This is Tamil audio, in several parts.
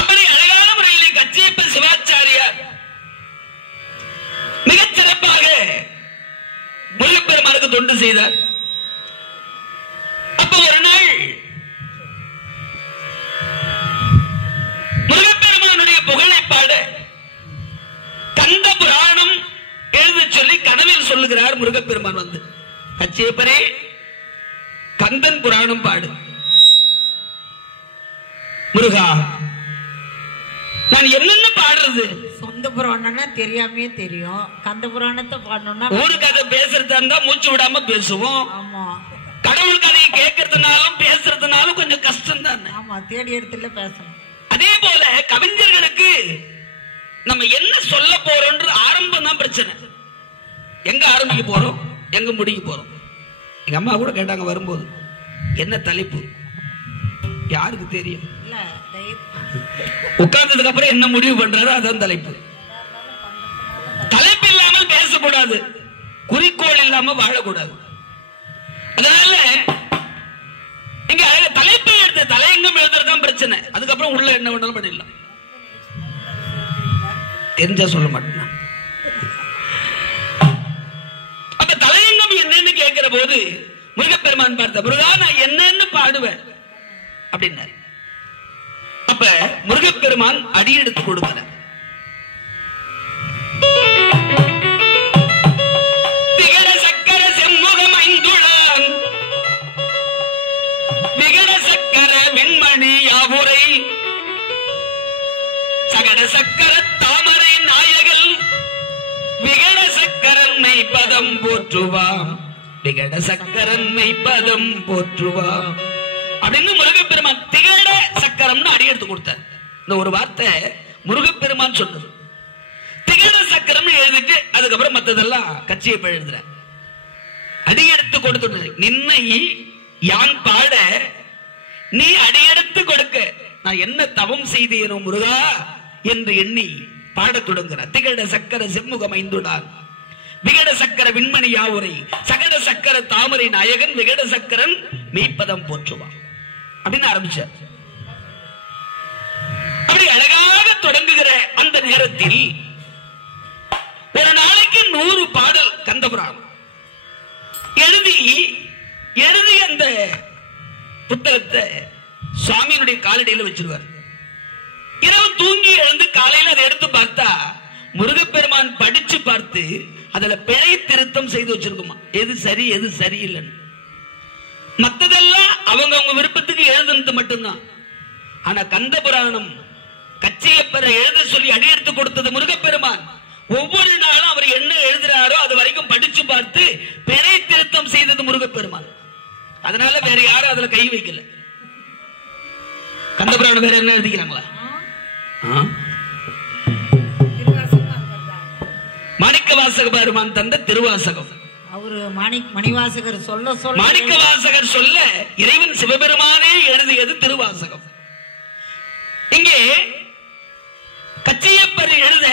அப்படி அழகான முறையில் கச்சியப்ப சிவாச்சாரியார் மிகச் சிறப்பாக முருகப்பெருமானுக்கு தொண்டு செய்தார். அப்ப ஒரு நாள் முருகப்பெருமானுடைய புகழை பாட கந்த புராணம் எழுத சொல்லி கனவில் சொல்லுகிறார் முருகப்பெருமான். வந்து கச்சியப்பரே கந்தன் புராணம் பாடு. முருகா, நான் என்னென்ன பாடுறது? சொந்த புராணம்னா தெரியாமே தெரியும். கந்த புராணத்தை பாடணும்னா ஒரு கதை பேசுறதா இருந்தா மூச்சு விடாம பேசுவோம். ஆமா, கடவுள் கதையை கேட்கறதுனாலும் பேசுறதுனாலும் கொஞ்சம் கஷ்டம் தான். ஆமா, தேடி இடத்துல பேசணும். அதே போல கவிஞர்களுக்கு நம்ம என்ன சொல்ல போறோம்ன்றது ஆரம்பம் தான் பிரச்சனை. எங்க ஆரம்பிக்க போறோம், எங்க முடிக்க போறோம். எங்க அம்மா கூட கேட்டாங்க வரும்போது, என்ன தலைப்பு யாருக்கு தெரியும்? உட்கார்ந்ததுக்கு அப்புறம் என்ன முடிவு பண்றாரோ அதான் தலைப்பு. தலைப்பு இல்லாமல் பேசக்கூடாது, குறிக்கோள் இல்லாம வாழக்கூடாது. அதனால இங்க தலைப்பை எடுத்து தலையங்கம் எழுதுறதுதான் பிரச்சனை. அதுக்கப்புறம் உள்ள என்ன வேணாலும் பண்ணிடலாம். தெரிஞ்சா சொல்ல மாட்டேன். அப்ப தலையங்கம் என்னன்னு கேட்கிற போது முருகப்பெருமான் பார்த்த, முருகா நான் என்னன்னு பாடுவேன் அப்படின்னாரு. அப்ப முருகப்பெருமான் அடி எடுத்து கொடுக்கிறார். விகட சக்கர செம்முகம் ஐந்துளான் விகட சக்கர வெண்மணி யாவுரை சகட சக்கர தாமரை நாயகல் விகட சக்கரன் மெய்ப்பதம் போற்றுவாம் விகட சக்கரன் மெய்ப்பதம் போற்றுவாம் அப்படின்னு முருகப்பெருமான் திகட சக்கரம்னு அடி எடுத்து கொடுத்தார். இந்த ஒரு வார்த்தை முருகப்பெருமான் சொன்னது. திகட சக்கரம் எழுதிட்டு அதுக்கப்புறம் மத்ததெல்லாம் கச்சியப்ப எழுதுற. அடி எடுத்து கொடுத்து நின்னை யான் பாட நீ அடியெடுத்து கொடுக்க நான் என்ன தவம் செய்தேனோ முருகா என்று எண்ணி பாடத் தொடங்குகிறார். திகட சக்கர செம்முகம் ஐந்துடான் விகட சக்கர விண்மணி யாவுரை சகட சக்கர தாமரை நாயகன் விகட சக்கரன் மெய்ப்பதம் போற்றுவான் அப்படின்னு ஆரம்பிச்சார். அப்படி அழகாக தொடங்குகிற அந்த நேரத்தில் ஒரு நாளைக்கு 100 பாடல் கந்தபுராணம் எழுதி அந்த புத்தகத்தை சுவாமியினுடைய காலடியில் வச்சிருவார். இரவு தூங்கி எழுந்து காலையில் அதை எடுத்து பார்த்தா முருகப்பெருமான் படிச்சு பார்த்து அதுல பிழை திருத்தம் செய்து வச்சிருக்குமா, எது சரி எது சரியில்லைன்னு. மத்ததெல்லாம் அவங்க விருப்பத்துக்கு எழுதுனது மட்டும்தான். ஆனா கந்த புராணம் கச்சியப்பரை எழுத சொல்லி அடியெடுத்து கொடுத்தது முருகப்பெருமான். ஒவ்வொரு நாளும் அவர் என்ன எழுதுறாரோ அது வரைக்கும் படிச்சு பார்த்து பிழை திருத்தம் செய்தது முருகப்பெருமான். அதனால வேற யாரும் அதுல கை வைக்கல. கந்த புராணம் வேற என்ன எழுதிக்கிறாங்களா? மாணிக்க வாசக பெருமான் தந்த திருவாசகம். அவரு மணிவாசகர் சொல்ல மாணிக்க வாசகர் சொல்ல இறைவன் சிவபெருமானே எழுதியது திருவாசகம். இங்கே கச்சியப்பர் எழுத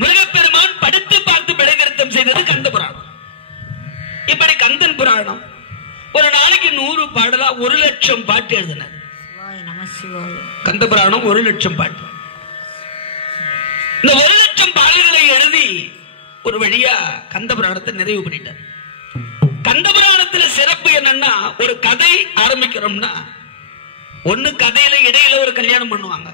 முருகப்பெருமான் படித்து பார்த்து பிழை திருத்தம் செய்தது கந்த புராணம். இப்படி கந்தன் புராணம் ஒரு நாளைக்கு 100 பாடலா 1,00,000 பாட்டு எழுதினார். கந்த புராணம் 1,00,000 பாட்டு. இந்த 1,00,000 பாடல்களை எழுதி ஒரு வழியா கந்த புராணத்தை நிறைவு பண்ணிட்டார். கந்த புராணத்துல சிறப்பு என்னன்னா, ஒரு கதை ஆரம்பிக்கிறோம்னா ஒண்ணு கதையில இடையில ஒரு கல்யாணம் பண்ணுவாங்க,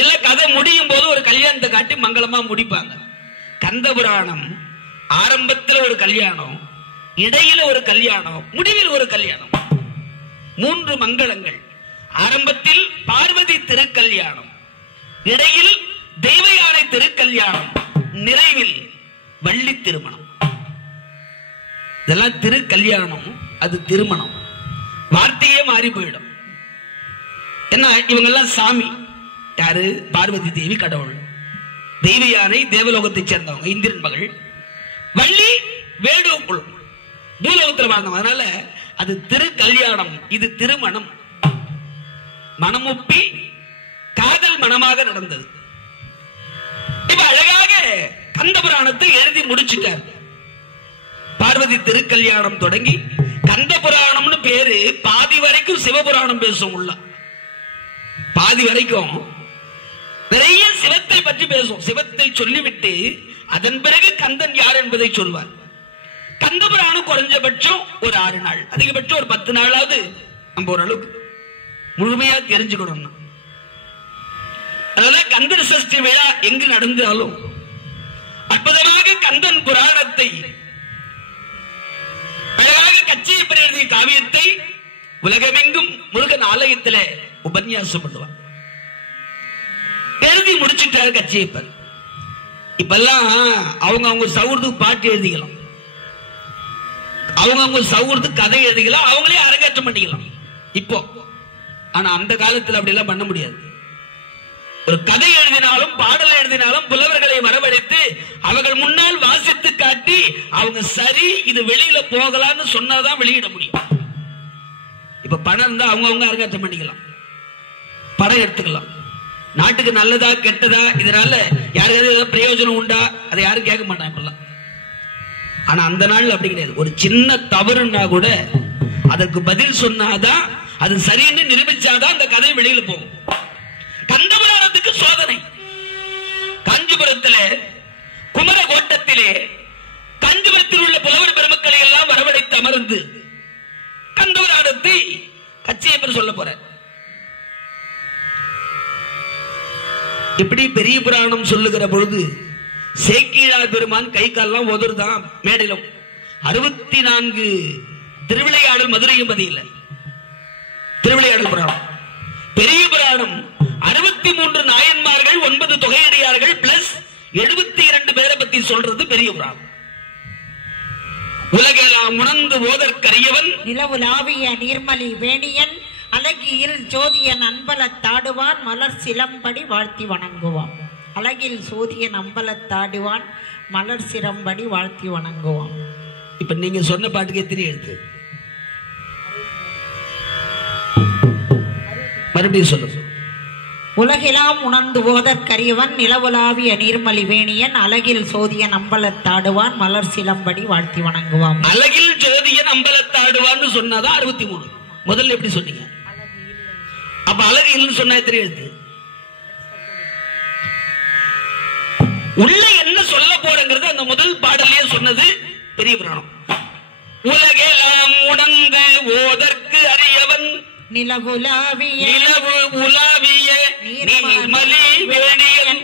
இல்ல கதை முடியும் போது ஒரு கல்யாணத்தை காட்டி மங்களமா முடிப்பாங்க. கந்த புராணம் ஆரம்பத்துல ஒரு கல்யாணம், இடையில ஒரு கல்யாணம், முடிவில் ஒரு கல்யாணம். 3 மங்களங்கள். ஆரம்பத்தில் பார்வதி திருக்கல்யாணம், இடையில் தெய்வ யானை திருக்கல்யாணம், நிறைவில் வள்ளி திருமணம். இதெல்லாம் திருக்கல்யாணம், அது திருமணம். வார்த்தையே மாறி போயிடும். என்ன இவங்க எல்லாம் சாமி. யாரு? பார்வதி தேவி கடவுள், தெய்வ யானை தேவலோகத்தை சேர்ந்தவங்க, இந்திரன் மகள். வள்ளி வேடுக்குள் பூலோகத்தில் வாழ்ந்தவங்க. அதனால அது திருக்கல்யாணம், இது திருமணம். மனமுப்பி காதல் மனமாக நடந்தது. இப்ப அழகாக கந்த புராணத்தை எழுதி முடிச்சிட்டார். பார்வதி திருக்கல்யாணம் தொடங்கி கந்த புராணம்னு பேரு. பாதி வரைக்கும் சிவபுராணம் பேசும் உள்ள. பாதி வரைக்கும் நிறைய சிவத்தை பற்றி பேசும். சிவத்தை சொல்லிவிட்டு அதன் பிறகு கந்தன் யார் என்பதை சொல்வார். கந்தபுராணம் குறைஞ்சபட்சம் ஒரு 6 நாள், அதிகபட்சம் ஒரு 10 நாளாவது நம்ம ஓரளவுக்கு முழுமையா தெரிஞ்சுக்கணும். அதனால கந்தர் சஷ்டி விழா எங்கு நடந்தாலும் அற்புதமாக கந்தன் புராணத்தை அழகாக கச்சியப்பர் எழுதிய காவியத்தை உலகமெங்கும் முருகன் ஆலயத்தில் உபன்யாசம் பண்ணுவார். எழுதி முடிச்சுட்டாரு கச்சியப்பர். இப்பெல்லாம் அவங்க சௌர்துக்கு பாட்டு எழுதிக்கலாம், அவங்க சௌர்துக்கு கதை எழுதிக்கலாம், அவங்களே அரங்கேற்றம் பண்ணிக்கலாம் இப்போ. ஆனா அந்த காலத்தில் அப்படி எல்லாம் பண்ண முடியாது. ஒரு கதை எழுதினாலும் பாடல் எழுதினாலும் புலவர்களை வரவழைத்து அவர்கள் முன்னால் வாசித்து காட்டி அவங்க சரி இது வெளியில போகலான்னு சொன்னாதான் வெளியிட முடியும். இப்ப பணம் இருந்தா அவங்க அரங்கேற்றம் பண்ணிக்கலாம், படம் எடுத்துக்கலாம். நாட்டுக்கு நல்லதா கெட்டதா இதனால யாருக்காவது பிரயோஜனம் உண்டா அதை யாரும் கேட்க மாட்டாங்க. ஆனா அந்த நாள் அப்படி கிடையாது. ஒரு சின்ன தவறுன்னா கூட அதற்கு பதில் சொன்னாதான், அது சரின்னு நிரூபிச்சாதான் அந்த கதை வெளியில போகும். கந்தபுராணத்துக்கு சோதனை. காஞ்சிபுரத்திலே குமரகோட்டத்திலே காஞ்சிபுரத்தில் உள்ள புலவர் பெருமக்களை எல்லாம் வரவழைத்து அமர்ந்து கந்தபுராணத்தை கச்சியப்பர் சொல்ல போற. இப்படி பெரிய புராணம் சொல்லுகிற பொழுது சேக்கிழார் பெருமான் கை கால்லாம் உதறுதான் மேடையிலும். 64 திருவிளையாடல் மதுரையும் பதியில திருவிளையாடல் புராணம். பெரிய புராணம் 63 நாயன்மார்கள், 9 தொகையடியார்கள் பிளஸ் 72 பேரை பத்தி சொல்றது பெரிய புராணம். உலகெல்லாம் உணர்ந்து ஓதற்கரியவன், நிலவுலாவிய நீர்மலி வேணியன், அழகியில் ஜோதியன் அம்பலத்தாடுவான், மலர் சிலம்படி வாழ்த்தி வணங்குவான். அழகில் சோதியன் அம்பலத்தாடுவான், மலர் சிலம்படி வாழ்த்தி வணங்குவான். இப்ப நீங்க சொன்ன பாட்டுக்கு எத்தனை எழுத்து? மறுபடியும் சொல்லுங்க. உலகெல்லாம் உணர்ந்து ஓதற்கரியவன், நிலவுலாவிய நீர்மலி வேணியன், அழகில் சோதியன் அம்பலத்தாடுவான், மலர் சிலம்படி வாழ்த்தி வணங்குவான். அழகில் ஜோதியன் அம்பலத்தாடுவான்னு சொன்னாதான் 63. முதல்ல எப்படி சொன்னீங்க? அப்ப அழகு இல்லைன்னு சொன்னா எத்தனை எழுத்து? உள்ள என்ன சொல்ல போறங்கிறது அந்த முதல் பாடலையே சொன்னது பெரிய புராணம். உலகெல்லாம் உணர்ந்து ஓதற்கு அறியவன், நிலவுலாவிய நீர்மலி வேணியன்,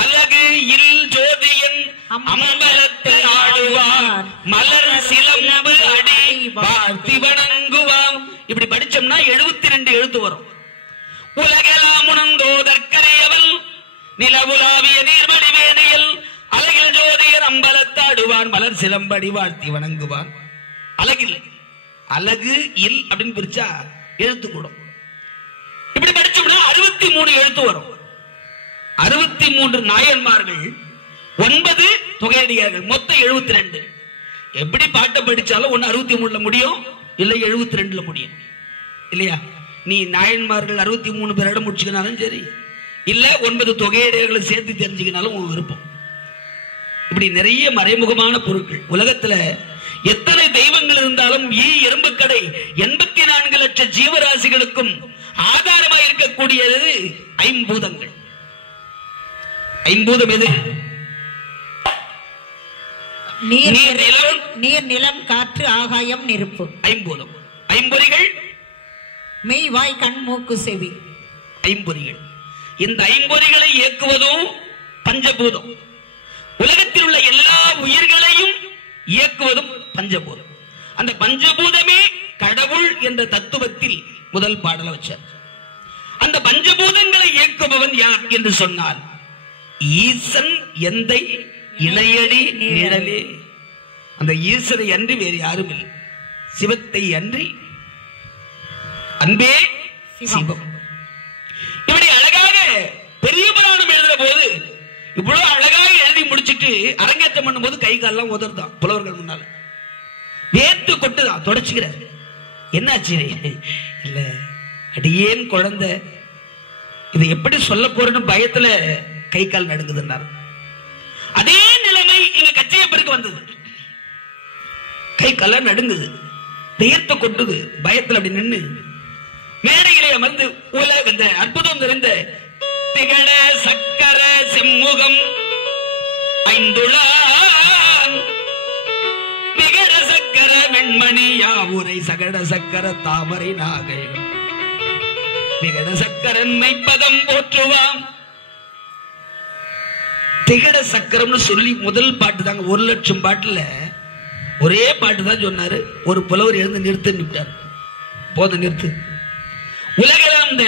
அழகு இல் ஜோதியன் அம்பலத்து ஆடுவான், மலர் சிலம்பு அடி வாழ்த்தி வணங்குவான். இப்படி படிச்சோம்னா 72 எழுத்து வரும். உலகெல்லாம் உணர்ந்தோதற்கரியவன், நிலவுலாவிய நீர்மலி வேணியல், அழகில் ஜோதியன் அம்பலத்தாடுவான், மலர் சிலம்படி வாழ்த்தி வணங்குவான். அழகில் அழகு இல் அப்படின்னு பிரிச்சா எழுத்து கூடும். இப்படி படிச்சோம்னா 63 எழுத்து வரும். 63 நாயன்மார்கள், 9 தொகையடியார்கள், மொத்தம் 72. எப்படி பாட்டை படிச்சாலும் ஒன்னு 63ல முடியும், இல்ல 72ல முடியும் இல்லையா? நீ நாயன்மார்கள் 63 பேரோட முடிச்சுக்கினாலும் சரி, இல்ல 9 தொகையடியார்களை சேர்த்து தெரிஞ்சுக்கினாலும் உங்க விருப்பம். இப்படி நிறைய மறைமுகமான பொருட்கள். உலகத்துல எத்தனை தெய்வங்கள் இருந்தாலும் எறும்பு கடை 84 லட்சம் ஜீவராசிகளுக்கும் ஆதாரமாக இருக்கக்கூடியது ஐம்பூதங்கள். ஐம்பூதம் எது? நீர், நிலம், காற்று, ஆகாயம், நெருப்பு. ஐம்பூதம். ஐம்பொறிகள் மெய், வாய், கண், மூக்கு, செவி. ஐம்பொறிகள். இந்த ஐம்பொறிகளை இயக்குவதும் பஞ்சபூதம். உலகத்தில் உள்ள எல்லா உயிர்களையும் இயக்குவதும் பஞ்சபூதம். அந்த பஞ்சபூதமே கடவுள் என்ற தத்துவத்தில் முதல் பாடல வச்சார். அந்த பஞ்சபூதங்களை இயக்குபவன் யார் என்று சொன்னால் ஈசன் எந்தை இணையடி நிழலே. அந்த ஈசனை அன்றி வேறு யாரும் இல்லை. சிவத்தை அன்றி அன்பே சிவம். இப்படி அழகாக பெரிய புராணம் எழுதுற போது இவ்வளவு அழகாக எழுதி முடிச்சுட்டு அரங்கேற்றம் பண்ணும் போது கை காலெல்லாம் உதர்தான் புலவர்கள் முன்னால. வேத்து கொட்டுதான், தொடச்சுக்கிறார். என்னாச்சு? இல்ல அடியேன் குழந்தை, இதை எப்படி சொல்ல போறேன்னு பயத்துல கை கால் நடுங்குதுன்னாரு. அதே நிலைமை இங்க கச்சியப்பருக்கு வந்தது. கை கால நடுங்குது, வேத்து கொட்டுது, பயத்துல அப்படி நின்று மேடையிலே அமர்ந்து இந்த அற்புதம் நிறைந்த திகழ சக்கர செம்முகம் ஐந்துளான் திகழ சக்கர வெண்மணி யாவுரை சகட சக்கர தாமரை நாகைகள் திகழ சக்கரன்மை பதம் போற்றுவாம். திகட சக்கரம்னு சொல்லி முதல் பாட்டு தாங்க. 1,00,000 பாட்டுல ஒரே பாட்டு தான் சொன்னாரு. ஒரு புலவர் எழுந்து நிறுத்திட்டார். போத நிறுத்து. உலகெல்லாம் இந்த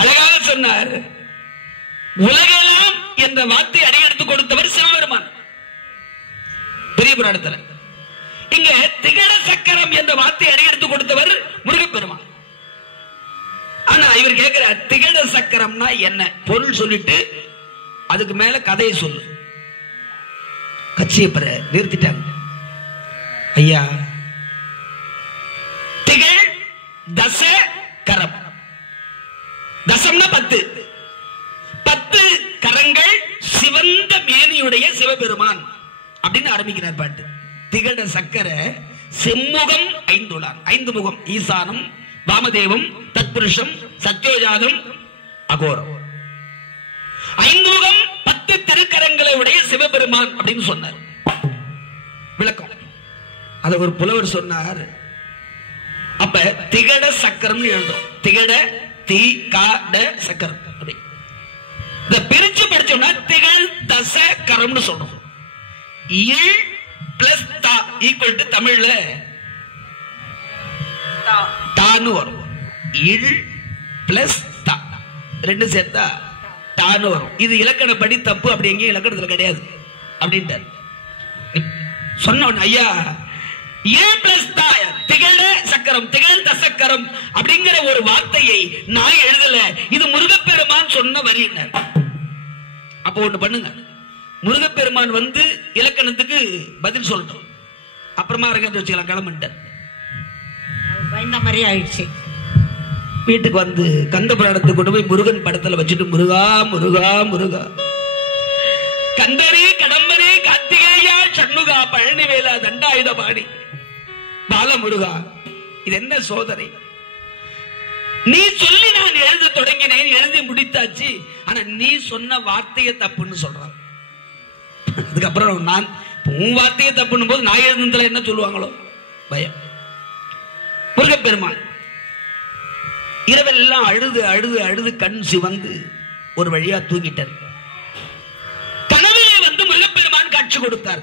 அழகாக சொன்னார். உலகெல்லாம் என்ற வார்த்தை அடியெடுத்து கொடுத்தவர் சிவபெருமான் பெரிய புராணத்தில். இங்க திகட சக்கரம் என்ற வார்த்தை அடியெடுத்து கொடுத்தவர் முருகப்பெருமான். ஆனா இவர் கேட்கிறார், திகட சக்கரம்னா என்ன பொருள் சொல்லிட்டு அதுக்கு மேல கதையை சொல்லு. கட்சியை பெற நிறுத்திட்டாங்க. ஐயா, திகழ் தச கரம். தசம்னா 10. 10 கரங்கள் சிவந்த மேனியுடைய சிவபெருமான் அப்படின்னு ஆரம்பிக்கிறார் பாட்டு. திகழ சக்கர செம்முகம் ஐந்துளான். 5 முகம். ஈசானம், வாமதேவம், தத்புருஷம், சத்யோஜாதம், அகோரம். 5 முகம் 10 திருக்கரங்களை உடைய சிவபெருமான் அப்படின்னு சொன்னார். விளக்கம் அத ஒரு புலவர் சொன்னார். அப்ப திகட சக்கரம் எழுதும். திகட தி காட சக்கரம். இத பிரிச்சு படிச்சோம்னா திகழ் தச கரம்னு சொல்றோம். இல் பிளஸ் தா ஈக்குவல் டு தமிழ்ல தானு வரும். இல் பிளஸ் தா ரெண்டு சேர்த்தா தானு வரும். இது இலக்கணப்படி தப்பு. அப்படி எங்கேயும் இலக்கணத்துல கிடையாது அப்படின்ட்டார். சொன்ன ஐயா, திகழ சக்கரம் திகழ் தசக்கரம் அப்படிங்கிற ஒரு வார்த்தையை நான் எழுதல, இது முருகப்பெருமான் சொன்ன வரி. அப்ப ஒண்ணு பண்ணுங்க, முருகப்பெருமான் வந்து இலக்கணத்துக்கு பதில் சொல்லட்டும், அப்புறமா அரங்கத்தை வச்சுக்கலாம். கிளம்பிட்டார். பயந்த மாதிரி ஆயிடுச்சு. வீட்டுக்கு வந்து கந்த புராணத்தை கொண்டு போய் முருகன் படத்துல வச்சுட்டு, முருகா முருகா முருகா கந்தரே கடம்பரே கார்த்திகேயா சண்முகா பழனிவேலா தண்டாயுதபாணி பாலமுருகா, இது என்ன சோதனை? நீ சொல்லி நான் எழுத தொடங்கினேன், எழுதி முடித்தாச்சு. ஆனா நீ சொன்ன வார்த்தையை தப்புன்னு சொல்றான். அதுக்கப்புறம் நான் உன் வார்த்தையை தப்புன்னு போது நான் எழுதுனதுல என்ன சொல்லுவாங்களோ பயம். முருகப்பெருமான் இரவெல்லாம் அழுது அழுது அழுது கண் சிவந்து ஒரு வழியா தூங்கிட்டார். கனவிலே வந்து முருகப்பெருமான் காட்சி கொடுத்தார்.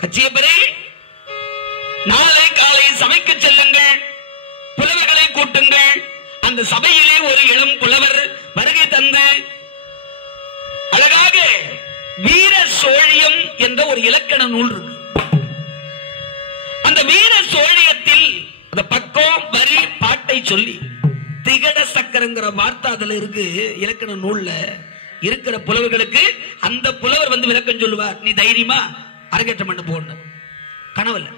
கச்சியப்பரே, நாளை காலை சபைக்கு செல்லுங்கள், புலவர்களை கூட்டுங்கள். அந்த சபையிலே ஒரு இளம் புலவர் வருகை தந்து அழகாக வீர சோழியம் என்ற ஒரு இலக்கண நூல் இருக்கு. அந்த வீர சோழியத்தில் அந்த பக்கம் வரி பாட்டை சொல்லி திகட சக்கரங்கிற வார்த்தை அதுல இருக்கு. இலக்கண நூல்ல இருக்கிற புலவர்களுக்கு அந்த புலவர் வந்து விளக்கம் சொல்லுவார். நீ தைரியமா அரங்கேற்றம் பண்ண போன. கனவுல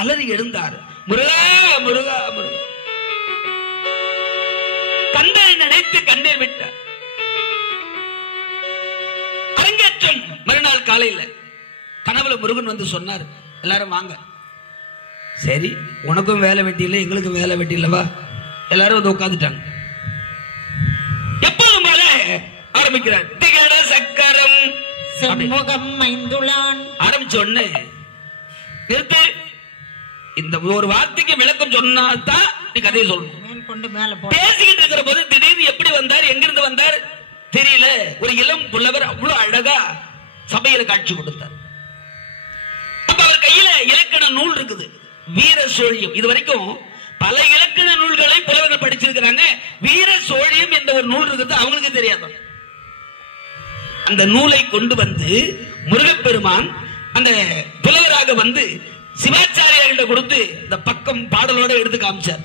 அலறி எழுந்தார். முருகா முருகா முருகா, கந்தரை நினைத்து கண்ணீர் விட்டார். அரங்கேற்றம் மறுநாள் காலையில் கனவுல முருகன் வந்து சொன்னார், எல்லாரும் வாங்க. சரி, உனக்கும் வேலை வெட்டி இல்லை, எங்களுக்கும் வேலை வெட்டி இல்லவா? எல்லாரும் வந்து உட்காந்துட்டாங்க. எப்போதும் போல ஆரம்பிக்கிறார். திகட சக்கரம் செம்முகம் ஐந்துளான் ஆரம்பிச்ச உடனே நிறுத்து. இந்த ஒரு வார்த்தைக்கு விளக்கம் சொன்னாதான் நீ கதையை சொல்லணும். பேசிக்கிட்டு இருக்கிற போது திடீர்னு எப்படி வந்தார், எங்கிருந்து வந்தார் தெரியல. ஒரு இளம் புலவர் அவ்வளவு அழகா சபையில காட்சி கொடுத்தார். அப்ப அவர் கையில இலக்கண நூல் இருக்குது, வீர சோழியம். இது வரைக்கும் பல இலக்கண நூல்களை புலவர்கள் படிச்சிருக்கிறாங்க. வீர சோழியம் என்ற ஒரு நூல் இருக்குது, அவங்களுக்கு தெரியாது. அந்த நூலை கொண்டு வந்து முருகப்பெருமான் அந்த புலவராக வந்து சிவாச்சாரியார்கிட்ட கொடுத்து இந்த பக்கம் பாடலோட எடுத்து காமிச்சார்.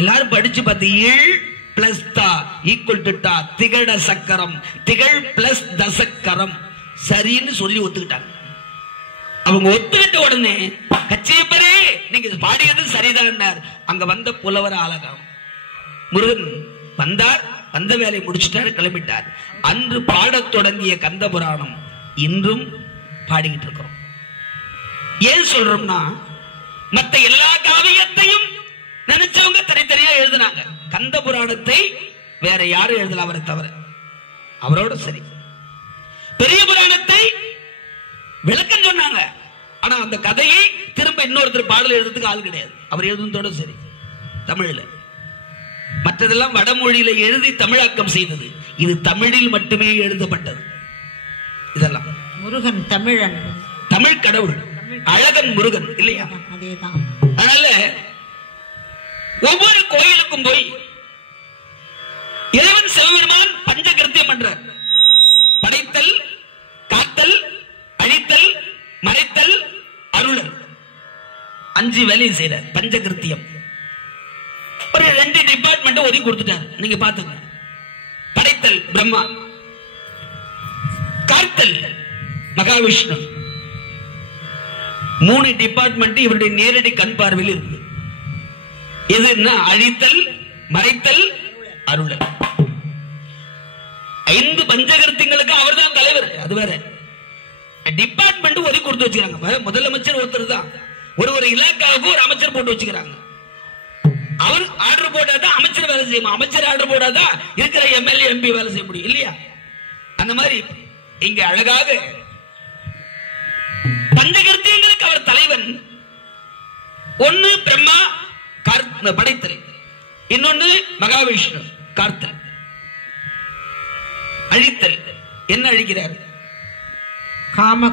எல்லாரும் படிச்சு பார்த்து இல் பிளஸ் தா ஈக்குவல் டு டா திகட சக்கரம், திகழ் பிளஸ் தசக்கரம் சரின்னு சொல்லி ஒத்துக்கிட்டாங்க. அவங்க ஒத்துக்கிட்ட உடனே கச்சியப்பரே நீங்க பாடியது சரிதான். அங்க வந்த புலவர் ஆலகம் முருகன் வந்தார். வந்த வேலை முடிச்சுட்டாரு, கிளம்பிட்டார். அன்று பாடத் தொடங்கிய கந்த புராணம் இன்றும் பாடிக்கிட்டு இருக்கிறோம். ஏன் சொல்றோம்னா, மற்ற எல்லா காவியத்தையும் நினைச்சவங்க தனித்தனியா எழுதினாங்க. கந்த புராணத்தை வேற யாரும் எழுதல அவரை தவிர, அவரோட சரி. பெரிய புராணத்தை விளக்கம் சொன்னாங்க. ஆனா அந்த கதையை திரும்ப இன்னொருத்தர் பாடல் எழுதுறதுக்கு ஆள் கிடையாது. அவர் எழுதுனதோட சரி தமிழ்ல. மற்றதெல்லாம் வடமொழியில எழுதி தமிழாக்கம் செய்தது. இது தமிழில் மட்டுமே எழுதப்பட்டது. இதெல்லாம் முருகன் தமிழன், தமிழ் கடவுள், அழகன் முருகன் இல்லையா? அதேதான். அதனால ஒவ்வொரு கோயிலுக்கும் போய் இறைவன் சிவபெருமான் பஞ்சகிருத்தியம் பண்றார். படைத்தல், காத்தல், அழித்தல், மறைத்தல், அருளல், 5 வேலையும் செய்யறார். பஞ்சகிருத்தியம். ஒரு 2 டிபார்ட்மெண்ட் ஒதுக்கி கொடுத்துட்டார். நீங்க பாத்துங்க. படைத்தல் பிரம்மா, காத்தல் மகாவிஷ்ணு. 3 டிபார்ட்மெண்ட் இவருடைய நேரடி கண் பார்வையில் இருக்கு. எதுன்னா அழித்தல், மறைத்தல், அருளல். 5 பஞ்சகிருத்தியங்களுக்கு அவர் தான் தலைவர். அது வேற டிபார்ட்மெண்ட் ஒதுக்கி கொடுத்து வச்சுக்கிறாங்க. முதலமைச்சர் ஒருத்தர் தான். ஒரு இலாக்காவுக்கு ஒரு அமைச்சர் போட்டு வச்சுக்கிறாங்க. அவர் ஆர்டர் போட்டாதான் அமைச்சர் வேலை செய்யும். அமைச்சர் ஆர்டர் போட்டாதான் இருக்கிற எம்எல்ஏ எம்பி வேலை செய்ய முடியும் இல்லையா? அந்த மாதிரி இங்க அழகாக பஞ்சகிருத்தியங்களுக்கு அவர் தலைவன். ஒன்னு பிரம்மா படைத்தல், இன்னொன்னு மகாவிஷ்ணு காத்தல். அழித்தல் என்ன அழிக்கிறார்? காம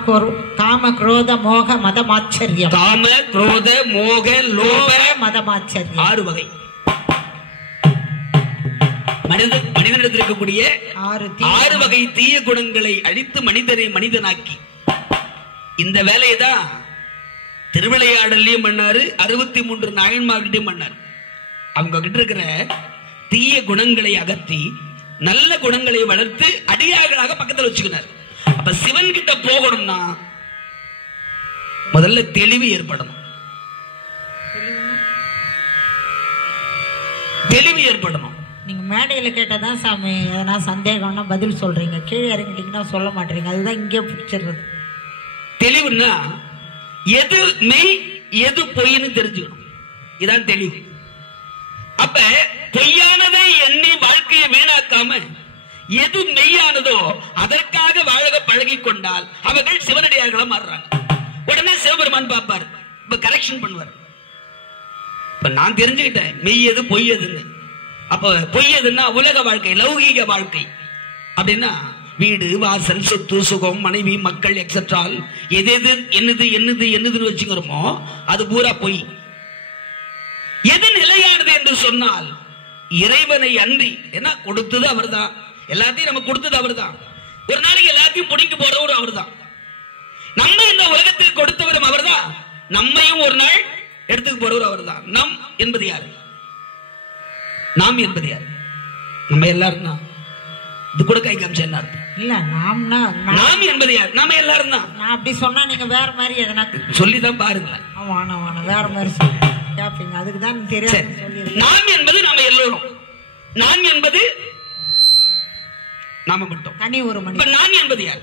குரோத மோக மதமாச்சரியம். காம குரோத மோக லோப மதமாச்சரியம் 6 வகை. மனிதனிடத்தில் இருக்கக்கூடிய 6 வகை தீய குணங்களை அழித்து மனிதனை மனிதனாக்கி, இந்த வேலையை தான் திருவிளையாடலையும் பண்ணாரு, 63 நாயன்மார்கிட்டையும் பண்ணாரு. அவங்க கிட்ட இருக்கிற தீய குணங்களை அகற்றி நல்ல குணங்களை வளர்த்து அடியார்களாக பக்கத்தில் வச்சுக்கினார். அப்ப சிவன் கிட்ட போகணும்னா முதல்ல தெளிவு ஏற்படணும். தெளிவு ஏற்படணும். நீங்க மேடையில கேட்டதான் சாமி எதனா சந்தேகம்னா பதில் சொல்றீங்க, கீழே இறங்கிட்டீங்கன்னா சொல்ல மாட்டீங்க. அதுதான் இங்கே பிடிச்சிடுறது. தெளிவுன்னா எது மெய் எது பொய்ன்னு தெரிஞ்சுக்கணும். இதான் தெளிவு. அப்ப பொய்யானதை எண்ணி வாழ்க்கையை வீணாக்காம எது மெய்யானதோ அதற்காக வாழக பழகி கொண்டால் அவர்கள் சிவனடியார்களா மாறுறாங்க. உடனே சிவபெருமான் பார்ப்பார், கரெக்ஷன் பண்ணுவார். இப்ப நான் தெரிஞ்சுக்கிட்டேன் மெய் எது பொய் எதுன்னு. அப்ப பொய் எதுன்னா உலக வாழ்க்கை, லௌகீக வாழ்க்கை. அப்படின்னா வீடு வாசல் சொத்து சுகம் மனைவி மக்கள் எக்ஸெட்ரா எது எது என்னது என்னது என்னதுன்னு வச்சுக்கிறோமோ அது பூரா பொய். எது நிலையானது என்று சொன்னால் இறைவனை அன்றி, ஏன்னா கொடுத்தது அவர் தான், எல்லாத்தையும் நம்ம கொடுத்தது அவர் தான். ஒரு நாளைக்கு எல்லாத்தையும் முடிக்க போறவரும் அவர் தான். நம்ம இந்த உலகத்துக்கு கொடுத்தவரும் அவர் தான், நம்மையும் ஒரு நாள் எடுத்துக்க போறவர் அவர் தான். நம் என்பது யாரு? நாம் என்பது யாரு? நம்ம எல்லாரும் தான். இது கூட கை காமிச்ச என்ன அர்த்தம்? இல்ல நாம் என்பது யார்? நாம எல்லாரும் தான். நான் அப்படி சொன்னா நீங்க வேற மாதிரி எதனா சொல்லிதான் பாருங்களேன். வேற மாதிரி கேப்பீங்க, அதுக்கு தான் தெரியாது. நாம் என்பது நாம எல்லோரும். நான் என்பது நாம மட்டும் தனி ஒரு மனிதன். நான் என்பது யார்?